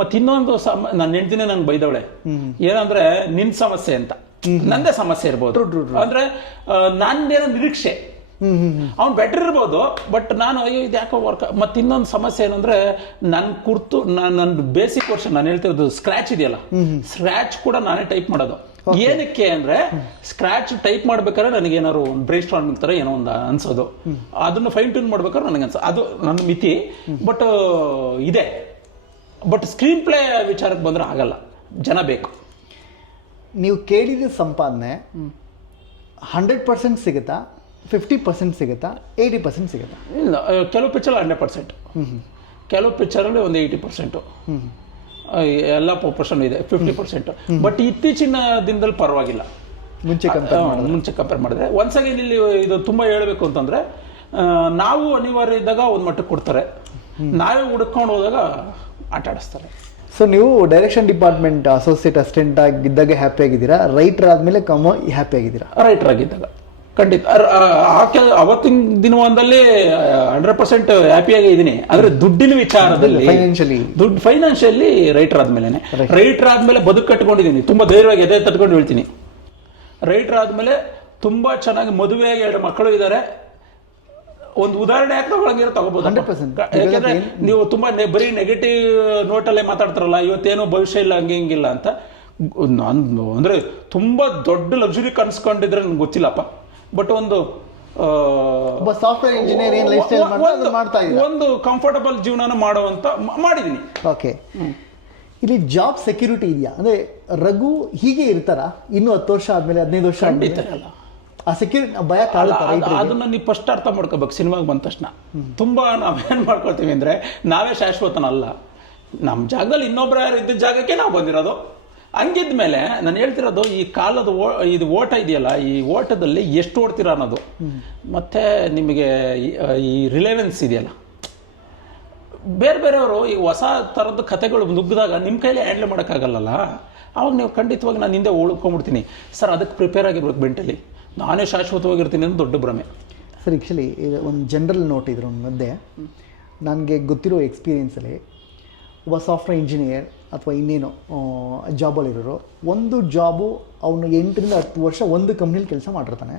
ಮತ್ತೆ ಇನ್ನೊಂದು ನನ್ನ ಹೆಂಡ್ತಿನೇ ನನ್ಗೆ ಬೈದವಳೆ, ಏನಂದ್ರೆ ನಿನ್ ಸಮಸ್ಯೆ ಅಂತ. ನಂದೇ ಸಮಸ್ಯೆ ಇರ್ಬೋದು, ಅಂದ್ರೆ ನಂದೇನೋ ನಿರೀಕ್ಷೆ, ಅವ್ನು ಬೆಟರ್ ಇರ್ಬೋದು, ಬಟ್ ನಾನು ಅಯ್ಯೋ ಇದು ಯಾಕೋ ವರ್ಕ್. ಮತ್ತೆ ಇನ್ನೊಂದು ಸಮಸ್ಯೆ ಏನಂದ್ರೆ ನನ್ನ ಬೇಸಿಕ್ ವರ್ಷನ್ ನಾನು ಹೇಳ್ತಿರೋದು ಸ್ಕ್ರಾಚ್ ಇದೆಯಲ್ಲ, ಸ್ಕ್ರಾಚ್ ಕೂಡ ನಾನೇ ಟೈಪ್ ಮಾಡೋದು. ಏನಕ್ಕೆ ಅಂದ್ರೆ ಸ್ಕ್ರಾಚ್ ಟೈಪ್ ಮಾಡ್ಬೇಕಾದ್ರೆ ನನಗೆ ಏನಾದ್ರು ಬ್ರೈನ್ ಸ್ಟಾರ್ಮಿಂಗ್ ತರ ಏನೋ ಒಂದು ಅನ್ಸೋದು, ಅದನ್ನ ಫೈನ್ ಟ್ಯೂನ್ ಮಾಡ್ಬೇಕಾದ್ರೆ ನನಗೆ ಅದು ನನ್ನ ಮಿತಿ. ಬಟ್ ಇದೆ, ಬಟ್ ಸ್ಕ್ರೀನ್ ಪ್ಲೇ ವಿಚಾರಕ್ಕೆ ಬಂದ್ರೆ ಆಗಲ್ಲ, ಜನ ಬೇಕು. ನೀವು ಕೇಳಿದ ಸಂಪಾದನೆ 100% ಸಿಗುತ್ತಾ, 50% ಸಿಗುತ್ತಾ, 80% ಸಿಗುತ್ತಾ? ಇಲ್ಲ, ಕೆಲವು ಪಿಕ್ಚರ್ 100%, ಕೆಲವು ಪಿಕ್ಚರಲ್ಲಿ ಒಂದು 80%, ಎಲ್ಲ ಪ್ರೊಪೋರ್ಷನ್ ಇದೆ 50%. ಬಟ್ ಇತ್ತೀಚಿನ ದಿನದಲ್ಲಿ ಪರವಾಗಿಲ್ಲ, ಮುಂಚೆ ಕಂಪೇರ್ ಮಾಡಿದ್ರೆ. ಒನ್ಸ್ ಅಗೇನ್ ಇಲ್ಲಿ ಇದು ತುಂಬಾ ಹೇಳಬೇಕು ಅಂತಂದ್ರೆ, ನಾವು ಅನಿವಾರ್ಯ ಇದ್ದಾಗ ಒಂದು ಮಟ್ಟಕ್ಕೆ ಕೊಡ್ತಾರೆ, ನಾವೇ ಹುಡ್ಕೊಂಡು ಹೋದಾಗ ಆಟ ಆಡಿಸ್ತಾರೆ. ಸೊ ನೀವು ಡೈರೆಕ್ಷನ್ ಡಿಪಾರ್ಟ್ಮೆಂಟ್ ಅಸೋಸಿಯೇಟ್ ಅಸಿಸ್ಟೆಂಟ್ ಆಗಿದ್ದಾಗ ಹ್ಯಾಪಿ ಆಗಿದ್ದೀರಾ, ರೈಟರ್ ಆದ್ಮೇಲೆ ಹ್ಯಾಪಿ ಆಗಿದ್ದೀರಾ? ರೈಟರ್ ಆಗಿದ್ದಾಗ ಖಂಡಿತ. ಅವತ್ತಿನ ದಿನವೊಂದಲ್ಲಿ 100% ಹ್ಯಾಪಿಯಾಗಿ ಇದ್ದೀನಿ. ಆದ್ರೆ ದುಡ್ಡಿನ ವಿಚಾರದಲ್ಲಿ, ಫೈನಾನ್ಷಿಯಲಿ ರೈಟರ್ ಆದ್ಮೇಲೆ ಬದುಕು ಕಟ್ಕೊಂಡಿದ್ದೀನಿ. ತುಂಬಾ ಧೈರ್ಯವಾಗಿ ಎದೆ ತಟ್ಕೊಂಡು ಹೇಳ್ತೀನಿ. ರೈಟರ್ ಆದ್ಮೇಲೆ ತುಂಬಾ ಚೆನ್ನಾಗಿ ಮದುವೆಯಾಗಿ 2 ಮಕ್ಕಳು ಇದ್ದಾರೆ. ಒಂದು ಉದಾಹರಣೆ ಯಾಕೆ ತಗೊಳಂಗಿರೋ ತಗೋಬಹುದು. ಯಾಕಂದ್ರೆ ನೀವು ತುಂಬಾ ಬರೀ ನೆಗೆಟಿವ್ ನೋಟಲ್ಲೇ ಮಾತಾಡ್ತಾರಲ್ಲ, ಇವತ್ತೇನೋ ಭವಿಷ್ಯ ಇಲ್ಲ, ಹಿಂಗಿಲ್ಲ ಅಂತ. ಅಂದ್ರೆ ತುಂಬಾ ದೊಡ್ಡ ಲಕ್ಸುರಿ ಕನ್ಸ್ಕೊಂಡಿದ್ರೆ ನನ್ಗೆ ಗೊತ್ತಿಲ್ಲಪ್ಪ. ಬಟ್ ಒಂದು ಸಾಫ್ಟ್ವೇರ್ ಇಂಜಿನಿಯರ್ ಒಂದು ಕಂಫರ್ಟಬಲ್ ಜೀವನ ಮಾಡುವಂತ ಮಾಡಿದೀನಿ. ಓಕೆ, ಇಲ್ಲಿ ಜಾಬ್ ಸೆಕ್ಯೂರಿಟಿ ಇದೆಯಾ? ಅಂದ್ರೆ ರಘು ಹೀಗೆ ಇರ್ತಾರ ಇನ್ನು 10 ವರ್ಷ ಆದ್ಮೇಲೆ, 15 ವರ್ಷ ಖಂಡಿತ ಆ ಸೆಕ್ಯೂರಿಟಿ ಭಯ ಕಾಡುತ್ತೆ. ಅದನ್ನ ನೀವು ಫಸ್ಟ್ ಅರ್ಥ ಮಾಡ್ಕೋಬೇಕು. ಸಿನಿಮಾಗೆ ಬಂದ ತಕ್ಷಣ ತುಂಬಾ ನಾವೇನ್ ಮಾಡ್ಕೊಳ್ತೀವಿ ಅಂದ್ರೆ, ನಾವೇ ಶಾಶ್ವತನಲ್ಲ. ನಮ್ಮ ಜಾಗದಲ್ಲಿ ಇನ್ನೊಬ್ರು ಯಾರು ಇದ್ದ ಜಾಗಕ್ಕೆ ನಾವು ಬಂದಿರೋದು. ಹಂಗಿದ್ಮೇಲೆ ನಾನು ಹೇಳ್ತಿರೋದು, ಈ ಕಾಲದ ಇದು ಓಟ ಇದೆಯಲ್ಲ, ಈ ಓಟದಲ್ಲಿ ಎಷ್ಟು ಓಡ್ತೀರ ಅನ್ನೋದು, ಮತ್ತೆ ನಿಮಗೆ ಈ ರಿಲೆವೆನ್ಸ್ ಇದೆಯಲ್ಲ. ಬೇರೆಯವರು ಈ ಹೊಸ ಥರದ ಕಥೆಗಳು ನುಗ್ಗಿದಾಗ ನಿಮ್ಮ ಕೈಲಿ ಹ್ಯಾಂಡಲ್ ಮಾಡೋಕ್ಕಾಗಲ್ಲ. ಅವಾಗ ನೀವು ಖಂಡಿತವಾಗಿ ನಾನು ಹಿಂದೆ ಉಳ್ಕೊಂಡ್ಬಿಡ್ತೀನಿ. ಸರ್, ಅದಕ್ಕೆ ಪ್ರಿಪೇರ್ ಆಗಿರ್ಬೇಕು ಮೆಂಟಲಿ. ನಾನೇ ಶಾಶ್ವತವಾಗಿರ್ತೀನಿ ಅಂತ ದೊಡ್ಡ ಭ್ರಮೆ. ಸರ್, ಆ್ಯಕ್ಚುಲಿ ಇದು ಒಂದು ಜನರಲ್ ನೋಟ್ ಇದ್ರ ಮಧ್ಯೆ ನನಗೆ ಗೊತ್ತಿರೋ ಎಕ್ಸ್ಪೀರಿಯೆನ್ಸಲ್ಲಿ, ಒಬ್ಬ ಸಾಫ್ಟ್ವೇರ್ ಇಂಜಿನಿಯರ್ ಅಥವಾ ಇನ್ನೇನು ಜಾಬಲ್ಲಿರೋರು, ಒಂದು ಜಾಬು ಅವನು 8 ರಿಂದ 10 ವರ್ಷ ಒಂದು ಕಂಪ್ನಿಲಿ ಕೆಲಸ ಮಾಡಿರ್ತಾನೆ.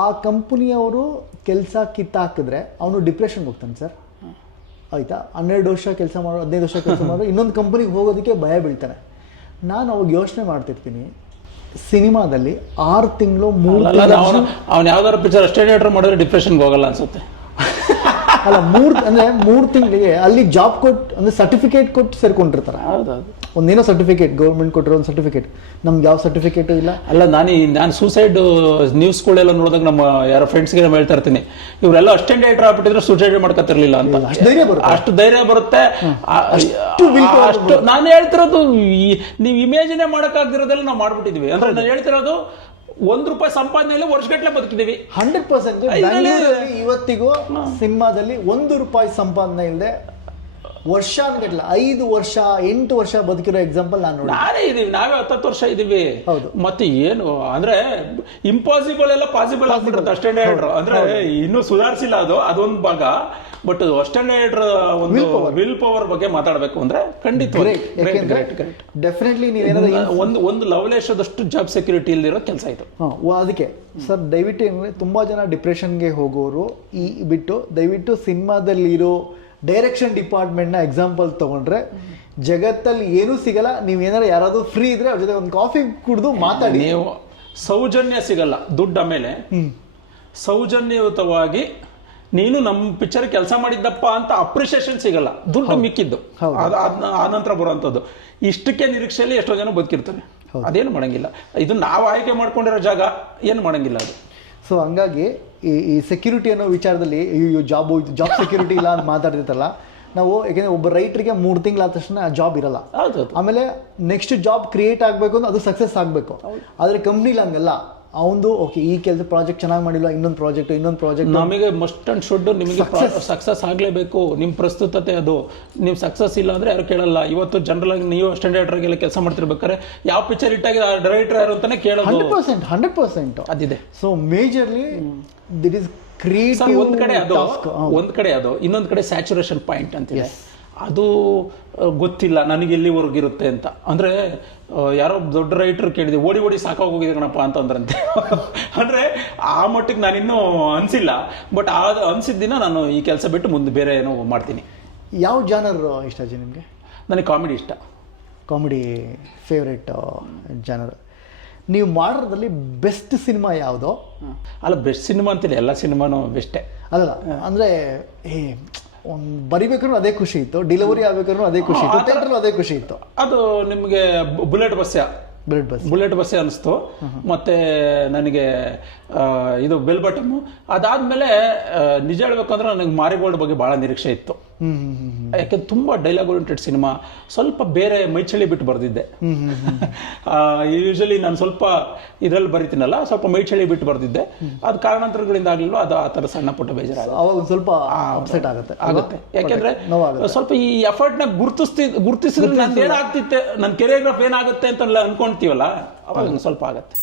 ಆ ಕಂಪ್ನಿಯವರು ಕೆಲಸ ಕಿತ್ತಾಕಿದ್ರೆ ಅವನು ಡಿಪ್ರೆಷನ್ಗೆ ಹೋಗ್ತಾನೆ ಸರ್. ಆಯಿತಾ, 12 ವರ್ಷ ಕೆಲಸ ಮಾಡೋ, 15 ವರ್ಷ ಕೆಲಸ ಮಾಡೋ, ಇನ್ನೊಂದು ಕಂಪ್ನಿಗೆ ಹೋಗೋದಕ್ಕೆ ಭಯ ಬೀಳ್ತಾನೆ. ನಾನು ಅವಾಗ ಯೋಚನೆ ಮಾಡ್ತಿರ್ತೀನಿ, ಸಿನಿಮಾದಲ್ಲಿ 6 ತಿಂಗಳು 3 ಅವ್ನು ಯಾವ್ದಾದ್ರು ಪಿಕ್ಚರ್ ಅಷ್ಟೇ ಮಾಡಿದ್ರೆ ಡಿಪ್ರೆಷನ್ಗೆ ಹೋಗಲ್ಲ ಅನ್ಸುತ್ತೆ. ಅಲ್ಲ, 3 ತಿಂಗಳಿಗೆ ಅಲ್ಲಿ ಜಾಬ್ ಕೊಟ್ಟು, ಅಂದ್ರೆ ಸರ್ಟಿಫಿಕೇಟ್ ಕೊಟ್ಟು ಸೇರ್ಕೊಂಡಿರ್ತಾರೆ. ಹೌದೌದು, ಒಂದೇನೋ ಸರ್ಟಿಫಿಕೇಟ್, ಗೌರ್ಮೆಂಟ್ ಕೊಟ್ಟಿರೋ ಒಂದು ಸರ್ಟಿಫಿಕೇಟ್. ನಮ್ಗೆ ಯಾವ ಸರ್ಟಿಫಿಕೇಟು ಇಲ್ಲ. ಅಲ್ಲ, ನಾನು ಸೂಸೈಡ್ ನ್ಯೂಸ್ಗಳೆಲ್ಲ ನೋಡಿದಾಗ ನಮ್ಮ ಯಾರೋ ಫ್ರೆಂಡ್ಸ್ಗೆ ಹೇಳ್ತಾ ಇರ್ತೀನಿ, ಇವರೆಲ್ಲ ಅಷ್ಟೇ ಡೈರೆಕ್ಟರ್ ಆಗ್ಬಿಟ್ಟಿದ್ರೆ ಸೂಸೈಡ್ ಮಾಡ್ಕೊತಿರ್ಲಿಲ್ಲ ಅಂತ. ಅಷ್ಟು ಧೈರ್ಯ ಬರುತ್ತೆ. ಅಷ್ಟು ನಾನು ಹೇಳ್ತಿರೋದು, ನೀವು ಇಮೇಜಿನೇ ಮಾಡೋಕ್ಕಾಗ್ದಿರೋದೆಲ್ಲ ನಾವು ಮಾಡ್ಬಿಟ್ಟಿದ್ವಿ. ಅಂದ್ರೆ ನಾನು ಹೇಳ್ತಿರೋದು, ₹1 ಸಂಪಾದನೆಯಲ್ಲಿ ವರ್ಷಗಟ್ಟಲೆ ಬದುಕಿದೀವಿ. 100% ಇವತ್ತಿಗೂ ಸಿನಿಮಾದಲ್ಲಿ ₹1 ಸಂಪಾದನೆ ಇಲ್ಲದೆ ವರ್ಷಾನ್ಗಟ್ಲೆ 5 ವರ್ಷ 8 ವರ್ಷ ಬದುಕಿರೋ ಎಕ್ಸಾಂಪಲ್ ನಾವೇ ಇದೀವಿ. ನಾವೇ 10 ವರ್ಷ ಇದೀವಿ. ಮತ್ತೆ ಏನು ಅಂದ್ರೆ ಇಂಪಾಸಿಬಲ್ ಎಲ್ಲ ಪಾಸಿಬಲ್ ಆಗ್ಬಿಟ್ಟಿರುತ್ತೆ. ಅಷ್ಟೇ ಅಂದ್ರೆ ಇನ್ನೂ ಸುಧಾರಿಸಿಲ್ಲ, ಅದೊಂದು ಭಾಗ. ಬಟ್ ಅಷ್ಟೇ ಒಂದು ವಿಲ್ ಪವರ್ ಬಗ್ಗೆ ಮಾತಾಡಬೇಕು ಅಂದ್ರೆ ಖಂಡಿತ ಡೆಫಿನೆಟ್ಲಿ ಒಂದು ಲವಲೇಶದಷ್ಟು ಜಾಬ್ ಸೆಕ್ಯೂರಿಟಿ ಇಲ್ದಿರೋ ಕೆಲಸ ಆಯ್ತು. ಅದಕ್ಕೆ ಸರ್, ದಯವಿಟ್ಟು ತುಂಬಾ ಜನ ಡಿಪ್ರೆಷನ್ಗೆ ಹೋಗೋರು ಈ ಬಿಟ್ಟು ದಯವಿಟ್ಟು ಸಿನಿಮಾದಲ್ಲಿರೋ ಡೈರೆಕ್ಷನ್ ಡಿಪಾರ್ಟ್ಮೆಂಟ್ನ ಎಕ್ಸಾಂಪಲ್ ತಗೊಂಡ್ರೆ ಜಗತ್ತಲ್ಲಿ ಏನೂ ಸಿಗಲ್ಲ. ನೀವೇನಾರು ಯಾರಾದ್ರೂ ಫ್ರೀ ಇದ್ರೆ ಅವ್ರ ಜೊತೆ ಒಂದು ಕಾಫಿ ಕುಡಿದು ಮಾತಾಡಿ. ನೀವು ಸೌಜನ್ಯ ಸಿಗಲ್ಲ, ದುಡ್ಡ ಮೇಲೆ ಸೌಜನ್ಯಯುತವಾಗಿ ನೀನು ನಮ್ಮ ಪಿಕ್ಚರ್ ಕೆಲಸ ಮಾಡಿದ್ದಪ್ಪ ಅಂತ ಅಪ್ರಿಸಿಯೇಷನ್ ಸಿಗಲ್ಲ. ದುಡ್ಡು ಮಿಕ್ಕಿದ್ದು ಆನಂತರ ಬರುವಂಥದ್ದು. ಇಷ್ಟಕ್ಕೆ ನಿರೀಕ್ಷೆಯಲ್ಲಿ ಎಷ್ಟೋ ಜನ ಬದುಕಿರ್ತಾರೆ. ಅದೇನು ಮಾಡಂಗಿಲ್ಲ. ಇದು ನಾವು ಆಯ್ಕೆ ಮಾಡ್ಕೊಂಡಿರೋ ಜಾಗ, ಏನು ಮಾಡಂಗಿಲ್ಲ ಅದು. ಸೊ ಹಂಗಾಗಿ ಈ ಸೆಕ್ಯೂರಿಟಿ ಅನ್ನೋ ವಿಚಾರದಲ್ಲಿ ಜಾಬ್ ಸೆಕ್ಯೂರಿಟಿ ಇಲ್ಲ ಅಂತ ಮಾತಾಡ್ತಿರ್ತಲ್ಲ ನಾವು. ಯಾಕೆಂದ್ರೆ ಒಬ್ಬ ರೈಟ್ರಿಗೆ 3 ತಿಂಗಳಾದ ತಕ್ಷಣ ಆ ಜಾಬ್ ಇರಲ್ಲ. ಆಮೇಲೆ ನೆಕ್ಸ್ಟ್ ಜಾಬ್ ಕ್ರಿಯೇಟ್ ಆಗಬೇಕು ಅಂದ್ರೆ ಅದು ಸಕ್ಸಸ್ ಆಗಬೇಕು. ಆದರೆ ಕಂಪ್ನಿಲಿ ಹಂಗಲ್ಲ. ಅವನು ಓಕೆ, ಈ ಕೆಲಸ ಪ್ರಾಜೆಕ್ಟ್ ಚೆನ್ನಾಗಿ ಮಾಡಿಲ್ಲ, ಇನ್ನೊಂದು ಪ್ರಾಜೆಕ್ಟ್ ನಮಗೆ ಮಸ್ಟ್ ಅಂಡ್ ಶುಡ್ ನಿಮಗೆ ಸಕ್ಸಸ್ ಆಗಲೇಬೇಕು. ನಿಮ್ಮ ಪ್ರಸ್ತುತತೆ ಅದು. ನೀವು ಸಕ್ಸಸ್ ಇಲ್ಲ ಅಂದ್ರೆ ಯಾರು ಕೇಳಲ್ಲ. ಇವತ್ತು ಜನರಲ್ ಆಗಿ ನೀವು ಸ್ಟ್ಯಾಂಡರ್ಡ್ಗೆಲ್ಲ ಕೆಲಸ ಮಾಡ್ತಿರ್ಬೇಕಾದ್ರೆ ಯಾವ ಪಿಕ್ಚರ್ ಇಟ್ಟಾಗಿ ಡೈರೆಕ್ಟರ್ ಯಾರು ಅಂತಾನೆ ಕೇಳೋದು. 100% ಅದಿದೆ. So majorly it is creative. ಒಂದ್ ಕಡೆ ಅದು, ಇನ್ನೊಂದು ಕಡೆ ಸ್ಯಾಚುರೇಷನ್ ಪಾಯಿಂಟ್ ಅಂತಿದೆ. ಅದು ಗೊತ್ತಿಲ್ಲ ನನಗೆ ಎಲ್ಲಿವರೆಗಿರುತ್ತೆ ಅಂತ. ಅಂದ್ರೆ ಯಾರೋ ದೊಡ್ಡ ರೈಟರ್ ಕೇಳಿದೆ, ಓಡಿ ಸಾಕಾಗೋಗಿದೆ ಕಣಪ್ಪ ಅಂತಂದ್ರಂತೆ. ಅಂದ್ರೆ ಆ ಮಟ್ಟಿಗೆ ನಾನಿನ್ನೂ ಅನ್ಸಿಲ್ಲ. ಬಟ್ ಅನ್ಸಿದ ದಿನ ನಾನು ಈ ಕೆಲಸ ಬಿಟ್ಟು ಮುಂದೆ ಬೇರೆ ಏನೋ ಮಾಡ್ತೀನಿ. ಯಾವ ಜಾನರ್ ಇಷ್ಟ ಅಜ್ಜಿ ನಿಮಗೆ? ನನಗೆ ಕಾಮಿಡಿ ಇಷ್ಟ. Comedy favourite genre. ನೀವು ಮಾಡೋದ್ರಲ್ಲಿ ಬೆಸ್ಟ್ ಸಿನಿಮಾ ಯಾವುದೋ? ಅಲ್ಲ ಬೆಸ್ಟ್ ಸಿನಿಮಾ ಅಂತಿಲ್ಲ, ಎಲ್ಲ ಸಿನಿಮಾನು ಬೆಸ್ಟೇ. ಅಲ್ಲ ಅಂದರೆ ಒಂದು ಬರಿಬೇಕಾದ್ರೂ ಅದೇ ಖುಷಿ ಇತ್ತು, ಡೆಲಿವರಿ ಆಗ್ಬೇಕಾದ್ರೂ ಅದೇ ಖುಷಿ ಇತ್ತು, ಥಿಯೇಟ್ರಲ್ಲೂ ಅದೇ ಖುಷಿ ಇತ್ತು. ಅದು ನಿಮಗೆ ಬುಲೆಟ್ ಬಸ್ಸೇ ಅನಿಸ್ತು. ಮತ್ತೆ ನನಗೆ ಇದು ಬೆಲ್ ಬಟನ್ನು ಅದಾದ್ಮೇಲೆ ನಿಜ ಹೇಳ್ಬೇಕಂದ್ರೆ ನನಗೆ ಮಾರಿಗೋಲ್ಡ್ ಬಗ್ಗೆ ಬಹಳ ನಿರೀಕ್ಷೆ ಇತ್ತು. ಯಾಕೆಂದ್ರೆ ತುಂಬಾ ಡೈಲಾಗ್ ಓರಿಯೆಂಟೆಡ್ ಸಿನಿಮಾ, ಸ್ವಲ್ಪ ಬೇರೆ ಮೈಚಳಿ ಬಿಟ್ಟು ಬರ್ದಿದ್ದೆ. ಯೂಶಲಿ ನಾನು ಸ್ವಲ್ಪ ಇದ್ರಲ್ಲಿ ಬರಿತೀನಲ್ಲ, ಸ್ವಲ್ಪ ಮೈಚಳಿ ಬಿಟ್ಟು ಬರ್ದಿದ್ದೆ. ಅದು ಕಾರಣಾಂತರಗಳಿಂದ ಆಗ್ಲಿಲ್ಲ, ಅದು ಆ ಥರ ಸಣ್ಣ ಪುಟ್ಟ ಬೇಜಾರ ಅವಾಗ ಒಂದು ಸ್ವಲ್ಪ ಅಪ್ಸೆಟ್ ಆಗುತ್ತೆ. ಯಾಕೆಂದ್ರೆ ಸ್ವಲ್ಪ ಈ ಎಫರ್ಟ್ ನ ಗುರುತಿಸಿದ್ರೆ ನಂದು ಏನಾಗ್ತಿತ್ತೆ, ನನ್ನ ಕೆರಿಯೋಗ್ರಾಫ್ ಏನಾಗುತ್ತೆ ಅಂತ ಅನ್ಕೊಂತೀವಲ್ಲ, ಅವಾಗ ಸ್ವಲ್ಪ ಆಗತ್ತೆ.